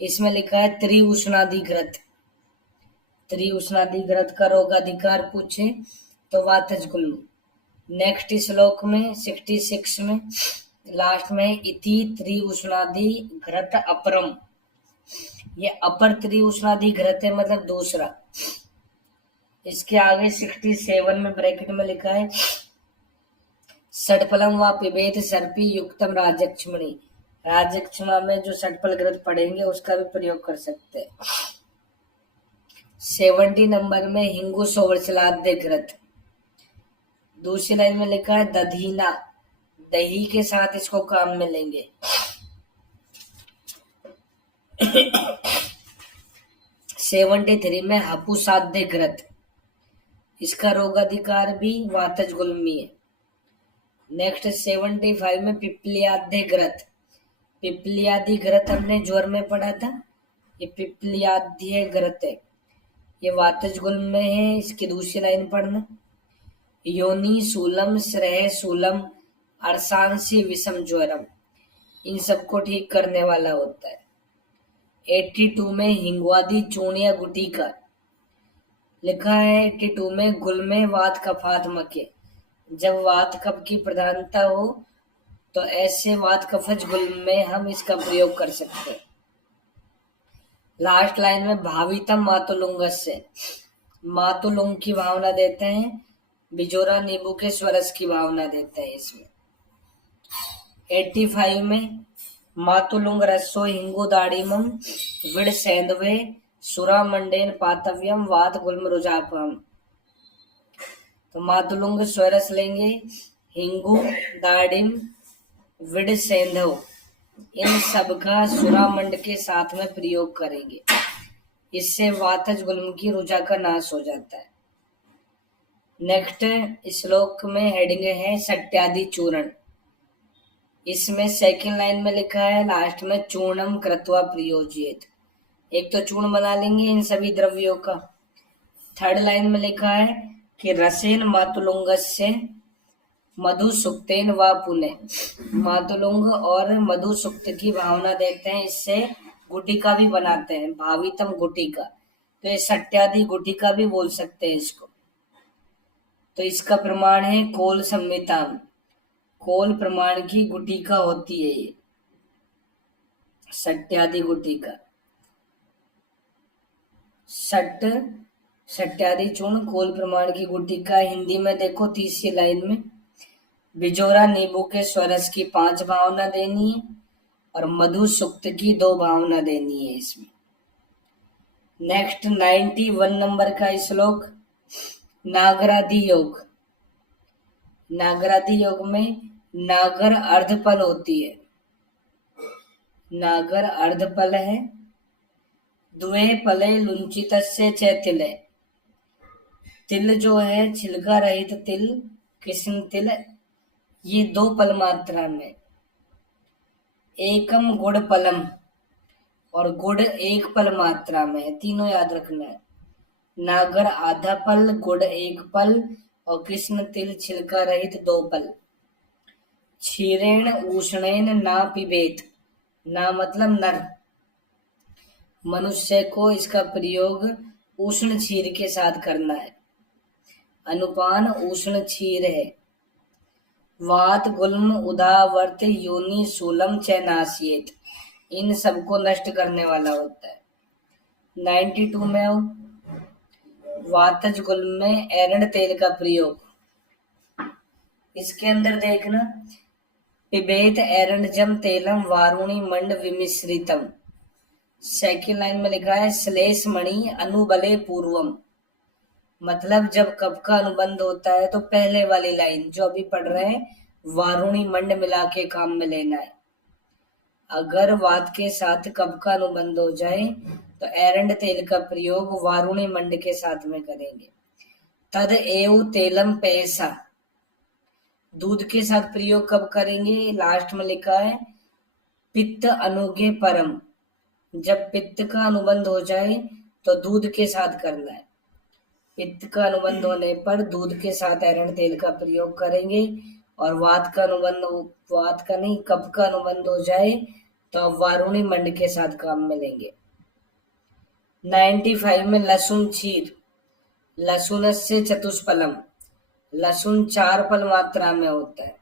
इसमें लिखा है त्रिउष्णाधिग्रत, त्रिउष्णाधिग्रत का रोग अधिकार पूछे तो वातज गुल्म। नेक्स्ट श्लोक में 66 में लास्ट में इति त्रिउष्णाधिग्रत अपरम, ये अपर त्रिउष्णाधिग्रत है मतलब दूसरा। इसके आगे 67 में ब्रैकेट में लिखा है षटफलम व पिबेत सर्पी युक्तम राजक्षमणी, राजक्षमा में जो षटफल ग्रंथ पढ़ेंगे उसका भी प्रयोग कर सकते हैं। 70 नंबर में हिंगु सोवरसलाद्य ग्रंथ। दूसरी लाइन में लिखा है दधीना, दही के साथ इसको काम में लेंगे। 73 में हपुसाध्य ग्रंथ, इसका रोगाधिकार भी वातज गुल्मी है। नेक्स्ट 75 में पिप्पलियाद्य ग्रंथ, पिप्पलियादि ग्रंथ हमने ज्वर में पढ़ा था, ये पिप्पलियाद्य ग्रंथ है, ये वातज गुल्म में है। इसकी दूसरी लाइन पढ़ना, योनि शूलम श्रेय शूलम अर्शांसी विषम ज्वरम, इन सबको ठीक करने वाला होता है। 82 में हिंगवादी चूर्णिया गुटिका लिखा है। 82 में गुल में वात कफात मके, जब वात कफ की प्रधानता हो तो ऐसे वात कफज गुल में हम इसका प्रयोग कर सकते हैं। लास्ट लाइन में भावितम मातुलुंगस से, मातुलुंग की भावना देते हैं, बिजोरा नींबू के स्वरस की भावना देते हैं इसमें। 85 में मातुलुंग रसो हिंगु दाड़ीमम विड़ सेंधवे सुरा मंडेन पातव्यम वात गुल्म रुजापम, तो मातुलुंग स्वरस लेंगे, हिंगू दाड़िम विड़ सेंधव, इन सब का सुरामंड के साथ में प्रयोग करेंगे, इससे वातज गुल्म की रुजा का नाश हो जाता है। नेक्स्ट श्लोक में हेडिंग है सट्यादि चूर्ण, इसमें सेकंड लाइन में लिखा है लास्ट में चूर्णम कृत्वा प्रयोज्येत, एक तो चूर्ण बना लेंगे इन सभी द्रव्यों का। थर्ड लाइन में लिखा है कि रसेन मातुलुंगस्य मधु सुक्तेन व पुणे, मातुलुंग और मधु सुक्त की भावना देते हैं, इससे गुटिका भी बनाते हैं, भावितम गुटिका, तो ये सट्यादि गुटिका भी बोल सकते हैं इसको। तो इसका प्रमाण है कोल संहिता, कोल प्रमाण की गुटिका होती है ये सट्यादि गुटिका। सट्यादि चूर्ण कोल प्रमाण की गुटिका। हिंदी में देखो तीसरी लाइन में बिजोरा नींबू के स्वरस की 5 भावना देनी है और मधु सुक्त की 2 भावना देनी है इसमें। नेक्स्ट 91 नंबर का श्लोक नागरादि योग। नागरादि योग में नागर अर्धपल होती है, नागर अर्धपल है, द्वे पले लुंचितस्य च तिले, तिल जो है छिलका रहित तिल, कृष्ण तिल, ये 2 पल मात्रा में। एकम गुड़ पलम, और गुड़ 1 पल मात्रा में है, तीनों याद रखना है। नागर आधा पल, गुड़ 1 पल और कृष्ण तिल छिलका रहित 2 पल। क्षीरेण उष्णेन ना पिबेत, ना मतलब नर, मनुष्य को इसका प्रयोग उष्ण क्षीर के साथ करना है, अनुपान उष्ण क्षीर है। वात गुल्म उदावर्त योनि शूलम च नासियेत, इन सबको नष्ट करने वाला होता है। 92 में वातज गुल्म में एरण तेल का प्रयोग, इसके अंदर देखना पिबेत एरणजम तेलम वारुणी मंड विमिश्रितम, सेकंड लाइन में लिखा है श्लेष मणि अनुबले पूर्वम, मतलब जब कफ का अनुबंध होता है तो पहले वाली लाइन जो अभी पढ़ रहे हैं वारुणी मंड मिला के काम में लेना है। अगर वात के साथ कफ का अनुबंध हो जाए तो एरंड तेल का प्रयोग वारुणी मंड के साथ में करेंगे। तद एव तेलम पैसा, दूध के साथ प्रयोग कब करेंगे, लास्ट में लिखा है पित्त अनुगे परम, जब पित्त का अनुबंध हो जाए तो दूध के साथ करना है। पित्त का अनुबंध होने पर दूध के साथ एरण तेल का प्रयोग करेंगे, और वात का अनुबंध, वात का नहीं कफ का अनुबंध हो जाए तो वारुणी मंड के साथ काम में लेंगे। 95 में लहसुन क्षीर, लहसुन से चतुष्पलम, लहसुन 4 पल मात्रा में होता है।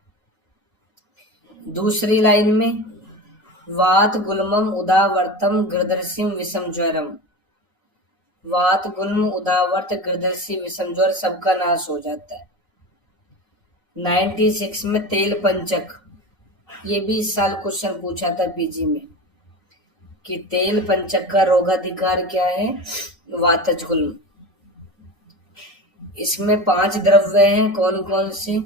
दूसरी लाइन में वात गुल्मम उदावर्तम गृदर्शिम विषम ज्वरम, वात गुल्म उदावर्त गृदर्शी विषम ज्वर सबका नाश हो जाता है। 96 में तेल पंचक, ये भी इस साल क्वेश्चन पूछा था पीजी में कि तेल पंचक का रोगाधिकार क्या है, वातज गुल्म। इसमें 5 द्रव्य हैं, कौन कौन से?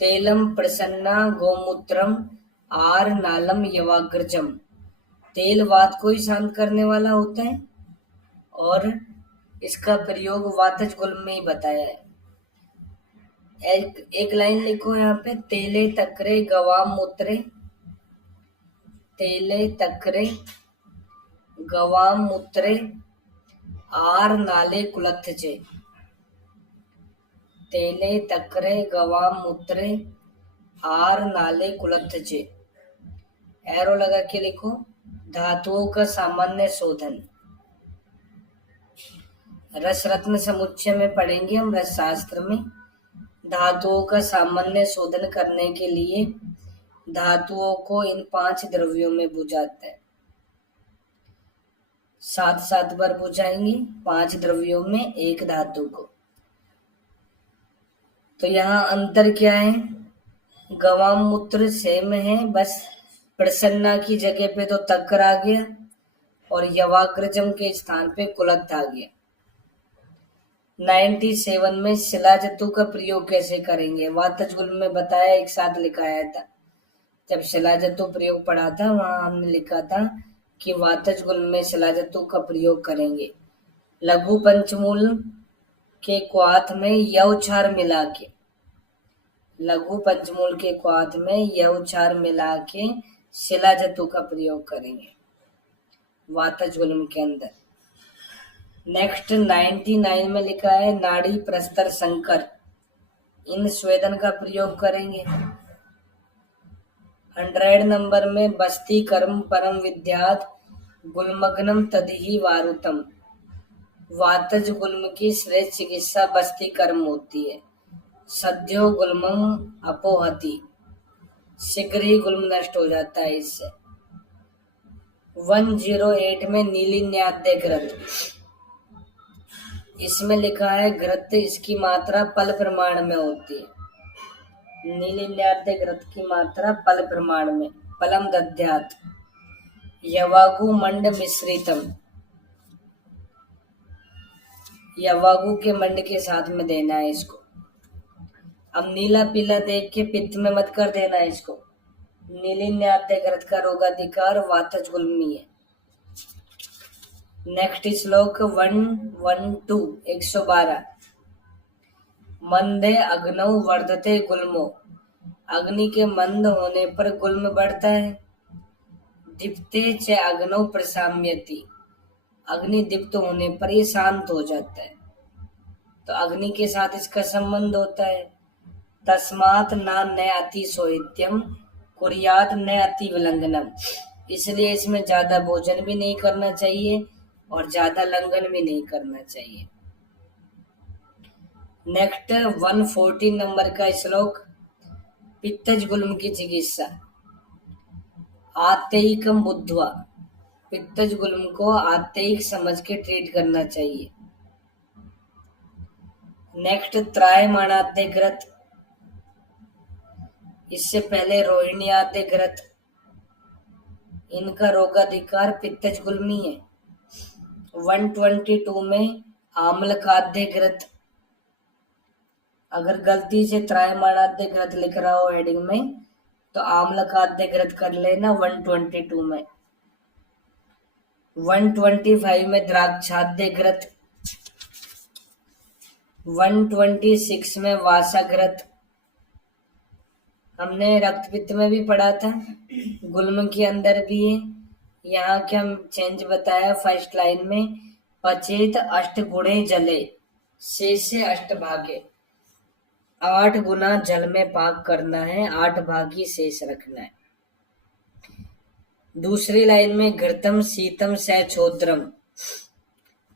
तेलम प्रसन्ना गोमूत्रम आर नालम यवाग्रजम। तेल वात को ही शांत करने वाला होता है और इसका प्रयोग वातज गुल्म में ही बताया है। एक लाइन लिखो यहाँ पे, तेले तकरे गवाम मूत्रे, तेले तकरे गवाम मूत्रे आर नाले कुलथ चे। तेले तकरे गवाम मूत्रे आर नाले कुलथ चे। एरो लगा के लिखो, धातुओं का सामान्य शोधन। रस रत्न समुच्चय में पढ़ेंगे हम रस शास्त्र में। धातुओं का सामान्य शोधन करने के लिए धातुओं को इन 5 द्रव्यों में बुझाते हैं। 7 बार बुझाएंगे 5 द्रव्यों में एक धातु को। तो यहाँ अंतर क्या है? गवाम मूत्र सेम है, बस प्रसन्ना की जगह पे तो तक्कर आ गया और यवाग्रजम के स्थान पे कुलथ आ गया। 97 में शिलाजतु का प्रयोग कैसे करेंगे, वातज गुल्म में बताया, एक साथ लिखाया था। जब शिलाजतु प्रयोग पढ़ा था वहां हमने लिखा था कि वातज गुल्म में शिलाजतु का प्रयोग करेंगे। लघु पंचमूल के क्वाथ में यवचार मिला के, लघु पंचमूल के क्वाथ में यवचार मिला के शिलाजतु का प्रयोग करेंगे वातज गुल्म के अंदर। नेक्स्ट 99 में लिखा है नाड़ी प्रस्तर संकर, इन स्वेदन का प्रयोग करेंगे। 100 नंबर में बस्ती कर्म परम विद्यात गुल्मग्नम तदिहि वारुतम, वातज गुल्म की श्रेष्ठ चिकित्सा बस्ती कर्म होती है। सद्यो गुल्मम अपोहति, शीघ्र ही गुल्म नष्ट हो जाता है इससे। 108 में नीली न्याद्य ग्रंथ, इसमें लिखा है घृत, इसकी मात्रा पल प्रमाण में होती है। नीली न्याद्य घृत की मात्रा पल प्रमाण में, पलम दध्यात। यवागु मंड मिश्रितम, यवागु के मंड के साथ में देना है इसको। अब नीला पीला देख के पित्त में मत कर देना इसको। नीली न्याद्य घृत का रोगाधिकार वातज गुल्मी है। नेक्स्ट श्लोक 112 112। मंदे अग्नौ वर्धते गुल्मो, अग्नि के मंद होने पर गुल्म बढ़ता है। दीप्ते च अग्नौ प्रशाम्यति, अग्नि दीप्त होने पर ये शांत हो जाता है। तो अग्नि के साथ इसका संबंध होता है। तस्मात न अति सोहित्यम कुर्यात न अति विलंघनम, इसलिए इसमें ज्यादा भोजन भी नहीं करना चाहिए और ज्यादा लंघन भी नहीं करना चाहिए। नेक्स्ट 114 नंबर का श्लोक, पित्तज गुल्म की चिकित्सा। आत्तैकम बुद्ध्वा, पित्तज गुल्म को आत्तैक समझ के ट्रीट करना चाहिए। नेक्स्ट त्रायमाणाद्य घृत, इससे पहले रोहिणी आद्य घृत, इनका रोगाधिकार पित्तज गुल्मी है। 122 में आम्ल खाद्य घृत, अगर गलती से त्रायमाणाद्य घृत लिख रहा हो हेडिंग में तो आम्ल खाद्य घृत कर लेना 122 में। 125 में द्राक्षाद्य घृत, 126 में वासा घृत। हमने रक्त पित्त में भी पढ़ा था, गुल्म के अंदर भी है। यहाँ क्या चेंज बताया फर्स्ट लाइन में, पचेत अष्ट गुणे जले शेषे अष्ट भागे, 8 गुना जल में पाक करना है, 8 भागी शेष रखना है। दूसरी लाइन में घृतम शीतम स छोद्रम,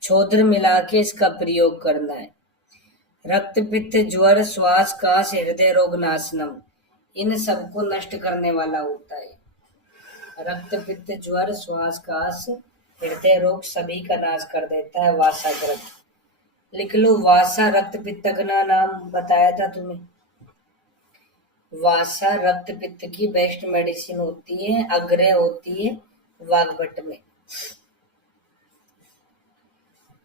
छोद्र मिला के इसका प्रयोग करना है। रक्त पित्त ज्वर श्वास काश हृदय रोग नाशनम, इन सबको नष्ट करने वाला होता है। रक्त पित्त ज्वर श्वास काश हृदय रोग सभी का नाश कर देता है वासा घृत। लिख लो, वासा रक्त पित्त का नाम बताया था तुम्हें। वासा रक्त पित्त की बेस्ट मेडिसिन होती है, अग्रय होती है वाग्भट में।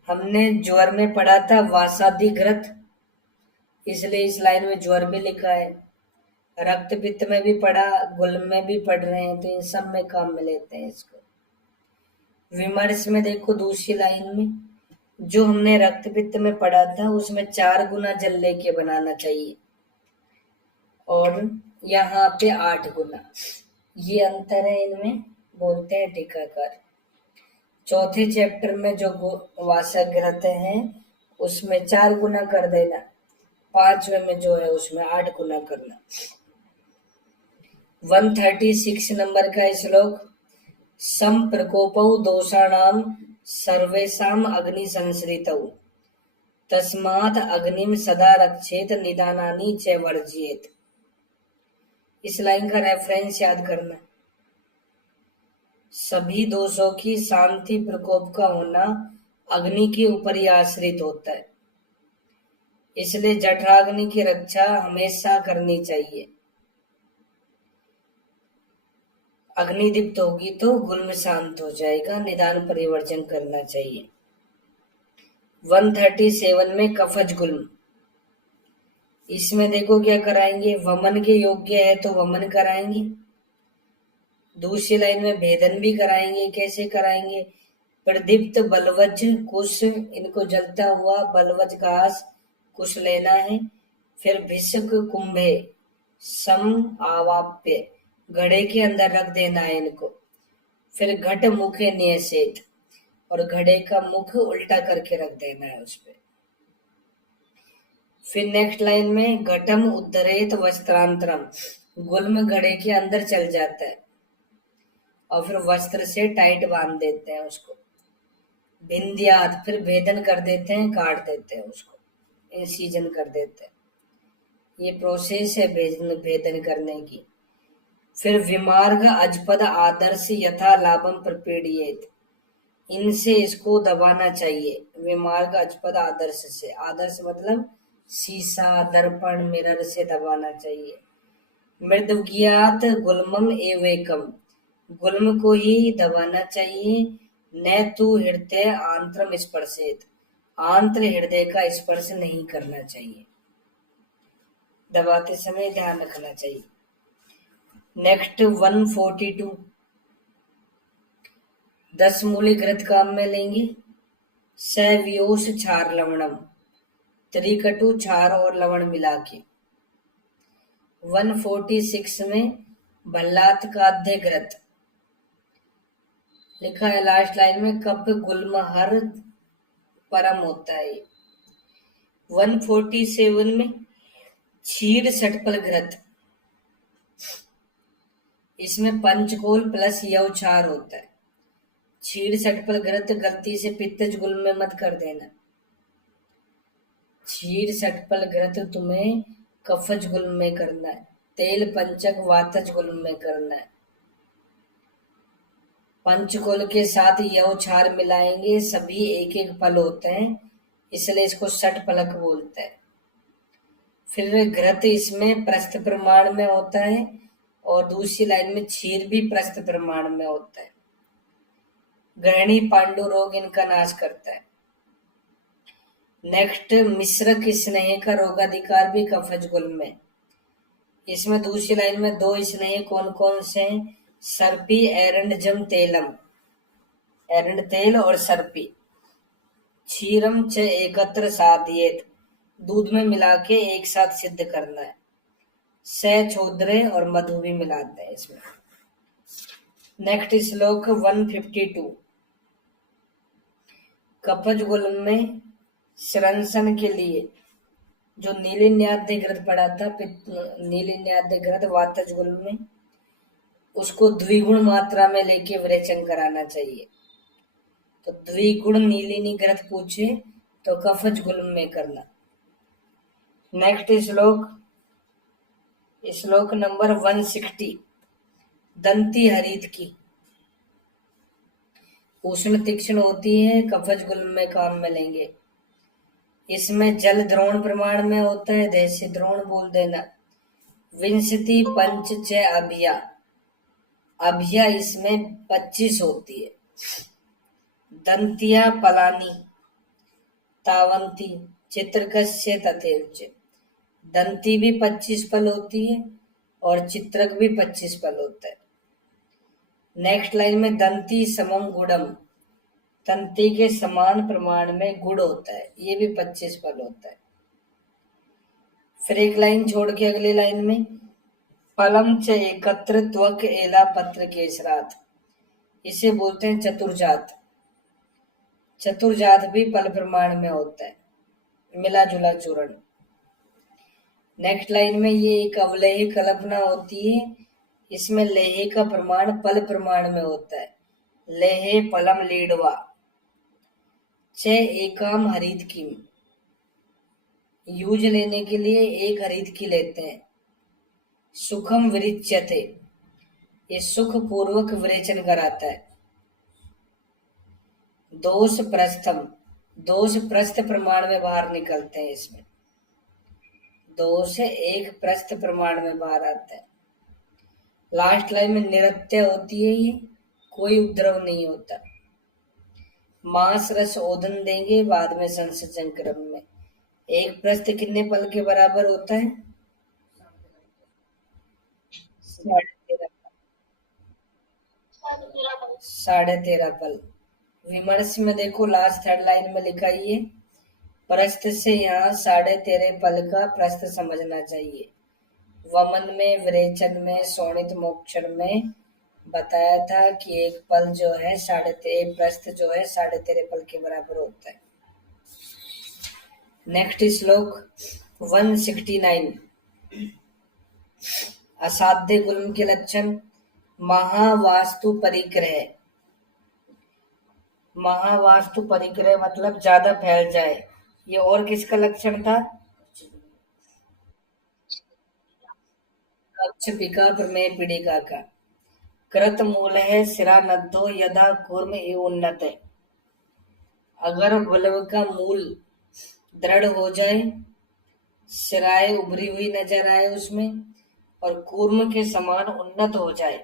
हमने ज्वर में पढ़ा था वासादिघ्रत, इसलिए इस लाइन में ज्वर भी लिखा है। रक्त पित्त में भी पढ़ा, गुल्म में भी पढ़ रहे हैं, तो इन सब में काम में लेते हैं इसको। विमर्श में देखो दूसरी लाइन में, जो हमने रक्त पित्त में पढ़ा था उसमें 4 गुना जल लेके बनाना चाहिए, और यहाँ पे 8 गुना। ये अंतर है इनमें, बोलते हैं टीकाकार। चौथे चैप्टर में जो वासग्रत है उसमें 4 गुना कर देना, 5वें में जो है उसमें 8 गुना करना। 136 नंबर का श्लोक, संप्रकोपौ दोषाणाम सर्वेषाम अग्नि संसृतौ तस्मात् अग्निम सदा रक्षेत निदानानि च वर्जयेत। इस लाइन का रेफरेंस याद करना। सभी दोषों की शांति प्रकोप का होना अग्नि के ऊपर ही आश्रित होता है, इसलिए जठराग्नि की रक्षा हमेशा करनी चाहिए। अग्नि दीप्त होगी तो गुल्म शांत हो जाएगा, निदान परिवर्जन करना चाहिए। 137 में कफज गुल्म, इसमें देखो क्या कराएंगे, वमन के योग्य है तो वमन कराएंगे। दूसरी लाइन में भेदन भी कराएंगे। कैसे कराएंगे, प्रदीप्त बलवज कुश, इनको जलता हुआ बलवज घास कुश लेना है। फिर भिषक कुंभे सम आवाप्य, घड़े के अंदर रख देना है इनको। फिर घट मुखे नियसेत, और घड़े का मुख उल्टा करके रख देना है उस पे। फिर नेक्स्ट लाइन में घटम उद्धरेत वस्त्रांतरम, गुल्म घड़े के अंदर चल जाता है और फिर वस्त्र से टाइट बांध देते हैं उसको। भिंद्यात, फिर भेदन कर देते हैं, काट देते हैं उसको, इंसीजन कर देते हैं। ये प्रोसेस है भेदन करने की। फिर विमार्ग अजपद आदर्श यथा लाभम प्रपीड़ियेत, इनसे इसको दबाना चाहिए। विमार्ग अजपद आदर्श से, आदर्श मतलब शीशा दर्पण मिरर से दबाना चाहिए। मृदुज्ञात गुल्मम एवेकम, गुल्म को ही दबाना चाहिए। न तू हृदय आंत्रम स्पर्शेत, आंत्र हृदय का स्पर्श नहीं करना चाहिए, दबाते समय ध्यान रखना चाहिए। नेक्स्ट 142, 10 मूली घृत काम में लेंगे। सव्योष क्षार लवणम, त्रिकटु क्षार और लवण मिला के। 146 में भल्लातकाद्य घृत लिखा है लास्ट लाइन में, कप गुल्म हर परम होता है। 147 में क्षीर षटपल घृत, इसमें पंचकोल प्लस यवक्षार होता है। क्षीर षटपल घृत गलती से पित्तज गुल्म में मत कर देना। क्षीर षटपल घृत तुम्हें कफज गुल्म में करना है, तेल पंचक वातज गुल्म में करना है। पंचकोल के साथ यवक्षार मिलाएंगे, सभी एक एक पल होते हैं, इसलिए इसको षटपलक बोलते हैं। फिर घृत इसमें प्रस्थ प्रमाण में होता है, और दूसरी लाइन में क्षीर भी प्रस्थ प्रमाण में होता है। ग्रहणी पांडु रोग इनका नाश करता है। नेक्स्ट मिश्रक स्नेह का रोगाधिकार भी कफज गुल्म में। इसमें दूसरी लाइन में 2 स्नेह कौन कौन से हैं, सर्पी एरंडजम तेलम, एरंड तेल और सर्पी। क्षीरम च एकत्र साधियेत, दूध में मिला के एक साथ सिद्ध करना है। छोद्रे और मधु भी मिलाते हैं इसमें। नेक्स्ट श्लोक 152, कफज गुल्म में श्रंसन के लिए जो नीलिन्याद्य घृत पड़ा था, नीलिन्याद्य घृत वातज गुल्म में, उसको द्विगुण मात्रा में लेके विरेचन कराना चाहिए। तो द्विगुण नीलिनी घृत पूछे तो कफज गुल्म में करना। नेक्स्ट श्लोक नंबर 160, दंती हरित की, उष्ण तीक्ष्ण होती है, कफज गुल्म में काम में लेंगे। इसमें जल द्रोण प्रमाण में होता है, जैसे द्रोण बोल देना। विंशति पंच च अभिया, अभिया इसमें 25 होती है। दंतिया पलानी तावंती चित्रकस्य तथैव च, दंती भी 25 पल होती है और चित्रक भी 25 पल होता है। नेक्स्ट लाइन में दंती समम गुड़म, तंती के समान प्रमाण में गुड़ होता है, ये भी 25 पल होता है। फिर एक लाइन छोड़ के अगली लाइन में पलम च एकत्र त्वक एला पत्र केसरात, इसे बोलते हैं चतुर्जात। चतुर्जात भी पल प्रमाण में होता है, मिला जुला चूर्ण। नेक्स्ट लाइन में ये एक अवलेही कल्पना होती है, इसमें लेहे का प्रमाण पल प्रमाण में होता है, लेहे पलम लीडवा। च एकाम हरित की, यूज लेने के लिए एक हरित की लेते हैं। सुखम विरिच्यते, ये सुख पूर्वक विरेचन कराता है। दोष प्रस्थम, दोष प्रस्थ प्रमाण में बाहर निकलते हैं, इसमें दो से एक प्रस्थ प्रमाण में बाहर आता है। लास्ट लाइन में निरत्य होती है, ये कोई उपद्रव नहीं होता। मांस रस ओदन देंगे बाद में संसर्जन क्रम में। एक प्रस्थ कितने पल के बराबर होता है? 13.5 पल। विमर्श में देखो लास्ट थर्ड लाइन में लिखा ये प्रस्थ से यहाँ 13.5 पल का प्रस्थ समझना चाहिए। वमन में, विरेचन में, शोणित मोक्षण में बताया था कि एक पल जो है 13.5 प्रस्थ जो है 13.5 पल के बराबर होता है। नेक्स्ट श्लोक 169, असाध्य गुल्म के लक्षण। महावास्तु परिग्रह, महावास्तु परिग्रह मतलब ज्यादा फैल जाए, ये और किसका लक्षण था? कक्षपिका प्रमेय पीड़िका का। कृत मूल है सिरा नद्धो यदा कूर्म एव उन्नत, अगर गुल्म का मूल दृढ़ हो जाए, सिराएं उभरी हुई नजर आए उसमें, और कूर्म के समान उन्नत हो जाए,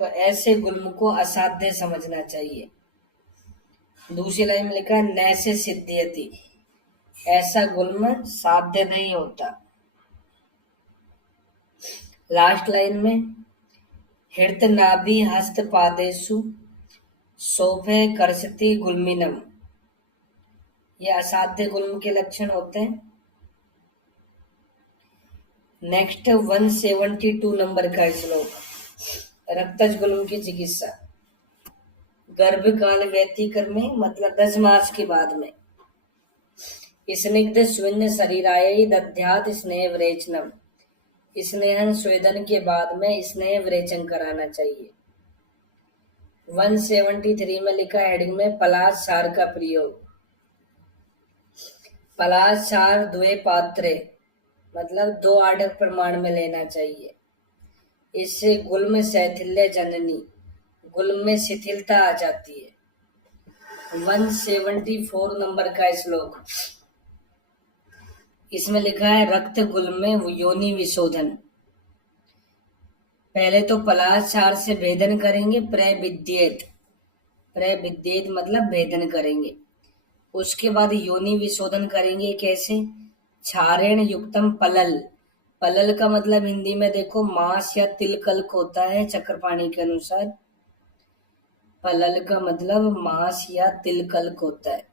तो ऐसे गुल्म को असाध्य समझना चाहिए। दूसरी लाइन में लिखा नैसे सिद्ध्यति, ऐसा गुल्म साध्य नहीं होता। लास्ट लाइन में हृत नाभि हस्त पादेशु शोभे करसती गुल्मिनम, ये असाध्य गुल्म के लक्षण होते हैं। नेक्स्ट 172 नंबर का श्लोक, रक्तज गुल्म की चिकित्सा। गर्भकाल व्यतिक्रमे मतलब 10 मास के बाद में स्निग्ध स्विन्न शरीराय दध्यात स्नेह विरेचनम, स्नेहन स्वेदन के बाद में स्नेह विरेचन कराना चाहिए। 173 में लिखा हेडिंग में पलाश सार का प्रयोग। पलाश सार द्वे पात्रे मतलब 2 आढ़क प्रमाण में लेना चाहिए। इससे गुल्म शैथिल्य जननी, गुल्म में शिथिलता आ जाती है। 174 नंबर का श्लोक, इसमें लिखा है रक्त गुल्म में योनि विशोधन। पहले तो पलाश सार से भेदन करेंगे, प्रविद्येत, प्रविद्येत मतलब भेदन करेंगे। उसके बाद योनि विशोधन करेंगे, कैसे? क्षारेण युक्तम पलल, पलल का मतलब हिंदी में देखो मांस या तिलकल्क होता है चक्रपाणी के अनुसार। पलल का मतलब मांस या तिलकल्क होता है।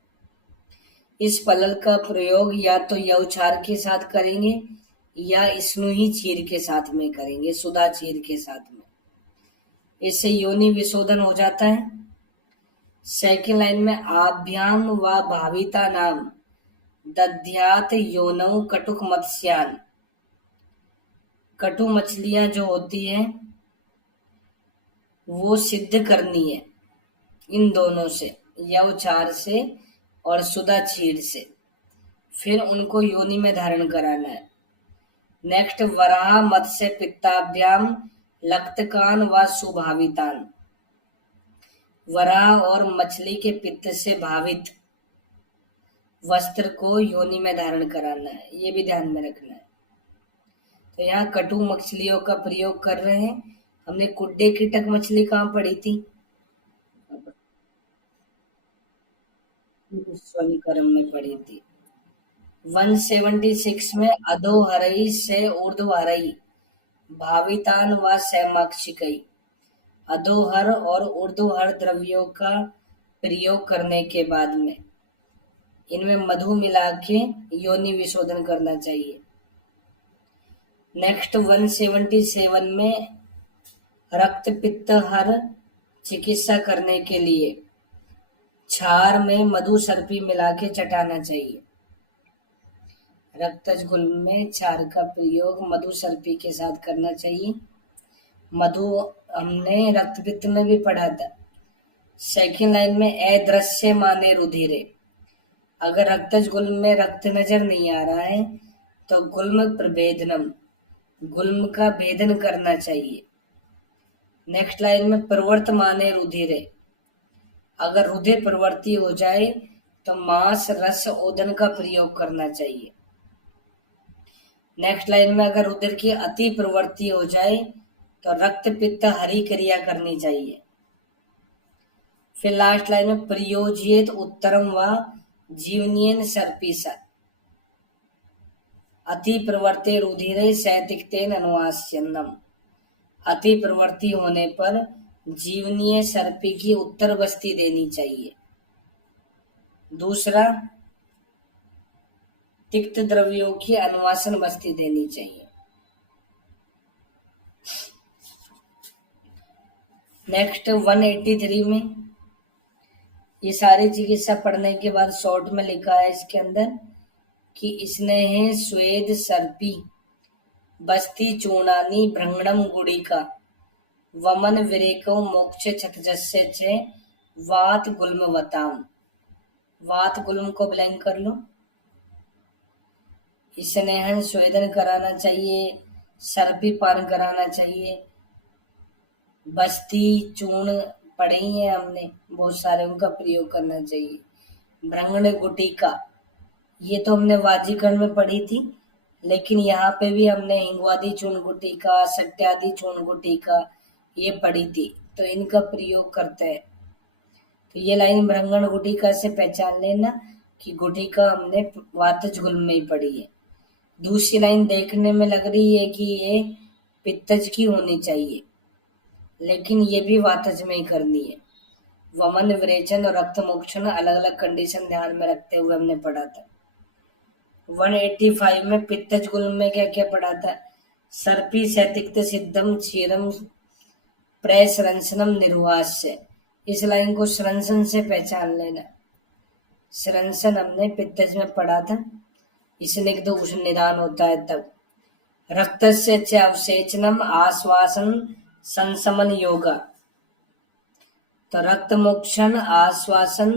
इस पलल का प्रयोग या तो यौछार के साथ करेंगे या स्नुही चीर के साथ में करेंगे, सुधा चीर के साथ में। इससे योनि विशोधन हो जाता है। सेकंड लाइन में आभ्याम व भाविता नाम दध्यात योनौ कटुक मत्स्यान, कटु मछलियां जो होती है वो सिद्ध करनी है इन दोनों से, यवचार से और सुधा चीर से, फिर उनको योनि में धारण कराना है। नेक्स्ट वराह मत्स्य पित्ताभ्याम लक्तकान व सुभावितान, वराह और मछली के पित्त से भावित वस्त्र को योनि में धारण कराना है, ये भी ध्यान में रखना है। तो यहाँ कटु मछलियों का प्रयोग कर रहे हैं। हमने कुड्डे कीटक मछली कहाँ पढ़ी थी? स्वनिकरम में पढ़ी थी। 176 में अधोहरई से ऊर्ध्वहरई भावितान व सैमाक्षिकई। अधोहर और ऊर्ध्वहर द्रव्यों का प्रयोग करने के बाद में इनमें मधु मिला के योनि विशोधन करना चाहिए। नेक्स्ट 177 में रक्त पित्त हर चिकित्सा करने के लिए छार में मधु सर्पी मिला के चटाना चाहिए। रक्तज गुल्म में छार का प्रयोग मधु सर्पी के साथ करना चाहिए। मधु हमने रक्त पित्त में भी पढ़ा था। सेकंड लाइन में अदृश्य माने रुधिरे। अगर रक्तज गुल्म में रक्त नजर नहीं आ रहा है तो गुल्म प्रभेदनम, गुल्म का भेदन करना चाहिए। नेक्स्ट लाइन में प्रवर्त माने रुधिरे। अगर रुधिर प्रवृत्ति हो जाए तो मांस रस ओदन का प्रयोग करना चाहिए। नेक्स्ट लाइन में अगर रुधिर की अति प्रवृत्ति हो जाए तो रक्त पित्त हरि क्रिया करनी चाहिए। फिर लास्ट लाइन में प्रयोज्येत उत्तरम व जीवनीयन सर्पीसा। अति प्रवृत्ति रुधिरे सैतिकतेन अनुवास्यन्नम। अति प्रवृत्ति होने पर जीवनीय सर्पी की उत्तर बस्ती देनी चाहिए। दूसरा, तिक्त द्रव्यों की अनुवासन बस्ती देनी चाहिए। नेक्स्ट 183 में ये सारी चिकित्सा पढ़ने के बाद शॉर्ट में लिखा है इसके अंदर कि इसने है स्वेद सर्पी बस्ती चूर्णानी भ्रंगणम गुड़िका वमन विरेको मोक्ष छतजस्य चे वात गुल्मवताम। वात गुल्म को ब्लैंक कर लो। स्नेहन स्वेदन कराना चाहिए, सर्पी पान कराना चाहिए, बस्ती चूर्ण पढ़ी है हमने बहुत सारे, उनका प्रयोग करना चाहिए। भ्रंगण गुटिका ये तो हमने वाजीकरण में पढ़ी थी, लेकिन यहाँ पे भी हमने हिंगवादी चूर्ण गुटिका सत्यादि चूर्ण गुटिका ये पढ़ी थी, तो इनका प्रयोग करते हैं। तो ये लाइन भ्रंगण गुटिका से पहचान लेना कि गुटिका हमने वातज गुल्म में ही पढ़ी है। दूसरी लाइन देखने में लग रही है कि ये पित्तज की होनी चाहिए, लेकिन ये भी वातज में ही करनी है। वमन विरेचन और रक्त मोक्षण अलग अलग कंडीशन ध्यान में रखते हुए हमने पढ़ा था। 185 में पित्तज गुल्म में क्या क्या पढ़ा था? सर्पी सैतिक्त सिद्धम क्षीरम प्रसरंसनम निर्वास्य। इस लाइन को सरंसन से पहचान लेना। सरंसन हमने पित्तज में पढ़ा था, इसने तो उष्ण निदान होता है तब। रक्त से अवसेचनम आश्वासन संसमन योगा। तो रक्त मोक्षण आश्वासन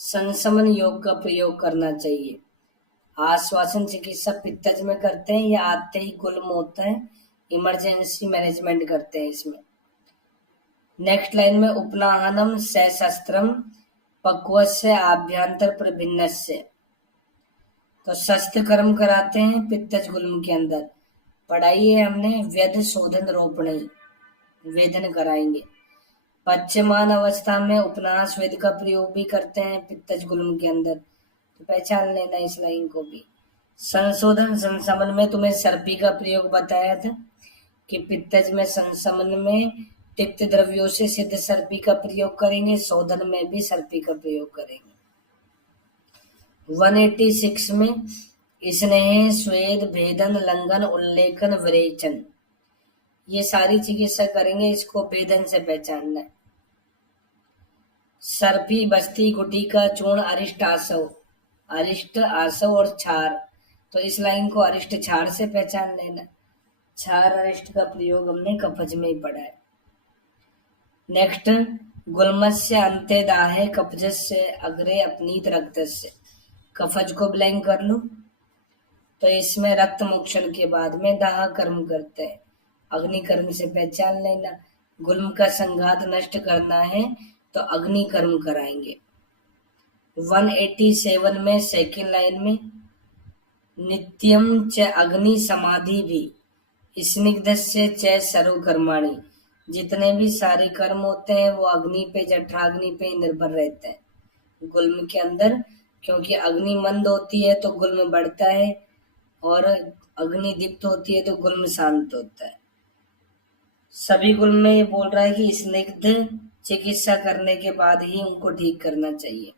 संसमन योग का प्रयोग करना चाहिए। आश्वासन चिकित्सा पित्तज में करते हैं या आते ही गुल्म होता है, इमरजेंसी मैनेजमेंट करते हैं इसमें। नेक्स्ट लाइन में उपनाहनम सशस्त्रम पक्वस्य आभ्यंतर प्रभिन्नस्य। तो शस्त्र कर्म कराते हैं पित्तज गुल्म के अंदर। पढ़ाई है हमने व्यध शोधन रोपणी, वेदन कराएंगे। पश्चिमान अवस्था में उपनाह स्वेद का प्रयोग भी करते हैं पित्तज गुल्म के अंदर, तो पहचान लेना इस लाइन को भी। संशोधन संसमन में तुम्हें सर्पी का प्रयोग बताया था कि पित्तज में संसमन में तिक्त द्रव्यों से सिद्ध सर्पी का प्रयोग करेंगे, शोधन में भी सर्पी का प्रयोग करेंगे। 186 में स्नेह स्वेद भेदन लंघन उल्लेखन विरेचन ये सारी चिकित्सा करेंगे, इसको भेदन से पहचानना है। सर्पी बस्ती गुटिका चूर्ण अरिष्ट आसव, अरिष्ट आसव और छार, तो इस लाइन को अरिष्ट छार से पहचान लेना। छार अरिष्ट का प्रयोग हमने कफज में ही पढ़ा है। नेक्स्ट गुल्मस्य अंते दाहे कफजस्य अग्रे अपनीत रक्तस्य। कफज को ब्लैंक कर लो। तो इसमें रक्त मोक्षण के बाद में दाह कर्म करते हैं, अग्नि कर्म से पहचान लेना। गुल्म का संघात नष्ट करना है तो अग्नि कर्म कराएंगे। 187 में सेकंड लाइन में नित्यम च अग्नि समाधि भी, स्निग्धस्य च सर्व कर्माणि, जितने भी सारे कर्म होते हैं वो अग्नि पे जठराग्नि पे निर्भर रहते हैं गुल्म के अंदर, क्योंकि अग्नि मंद होती है तो गुल्म बढ़ता है और अग्नि दीप्त होती है तो गुल्म शांत होता है। सभी गुल्म में ये बोल रहा है कि स्निग्ध चिकित्सा करने के बाद ही उनको ठीक करना चाहिए।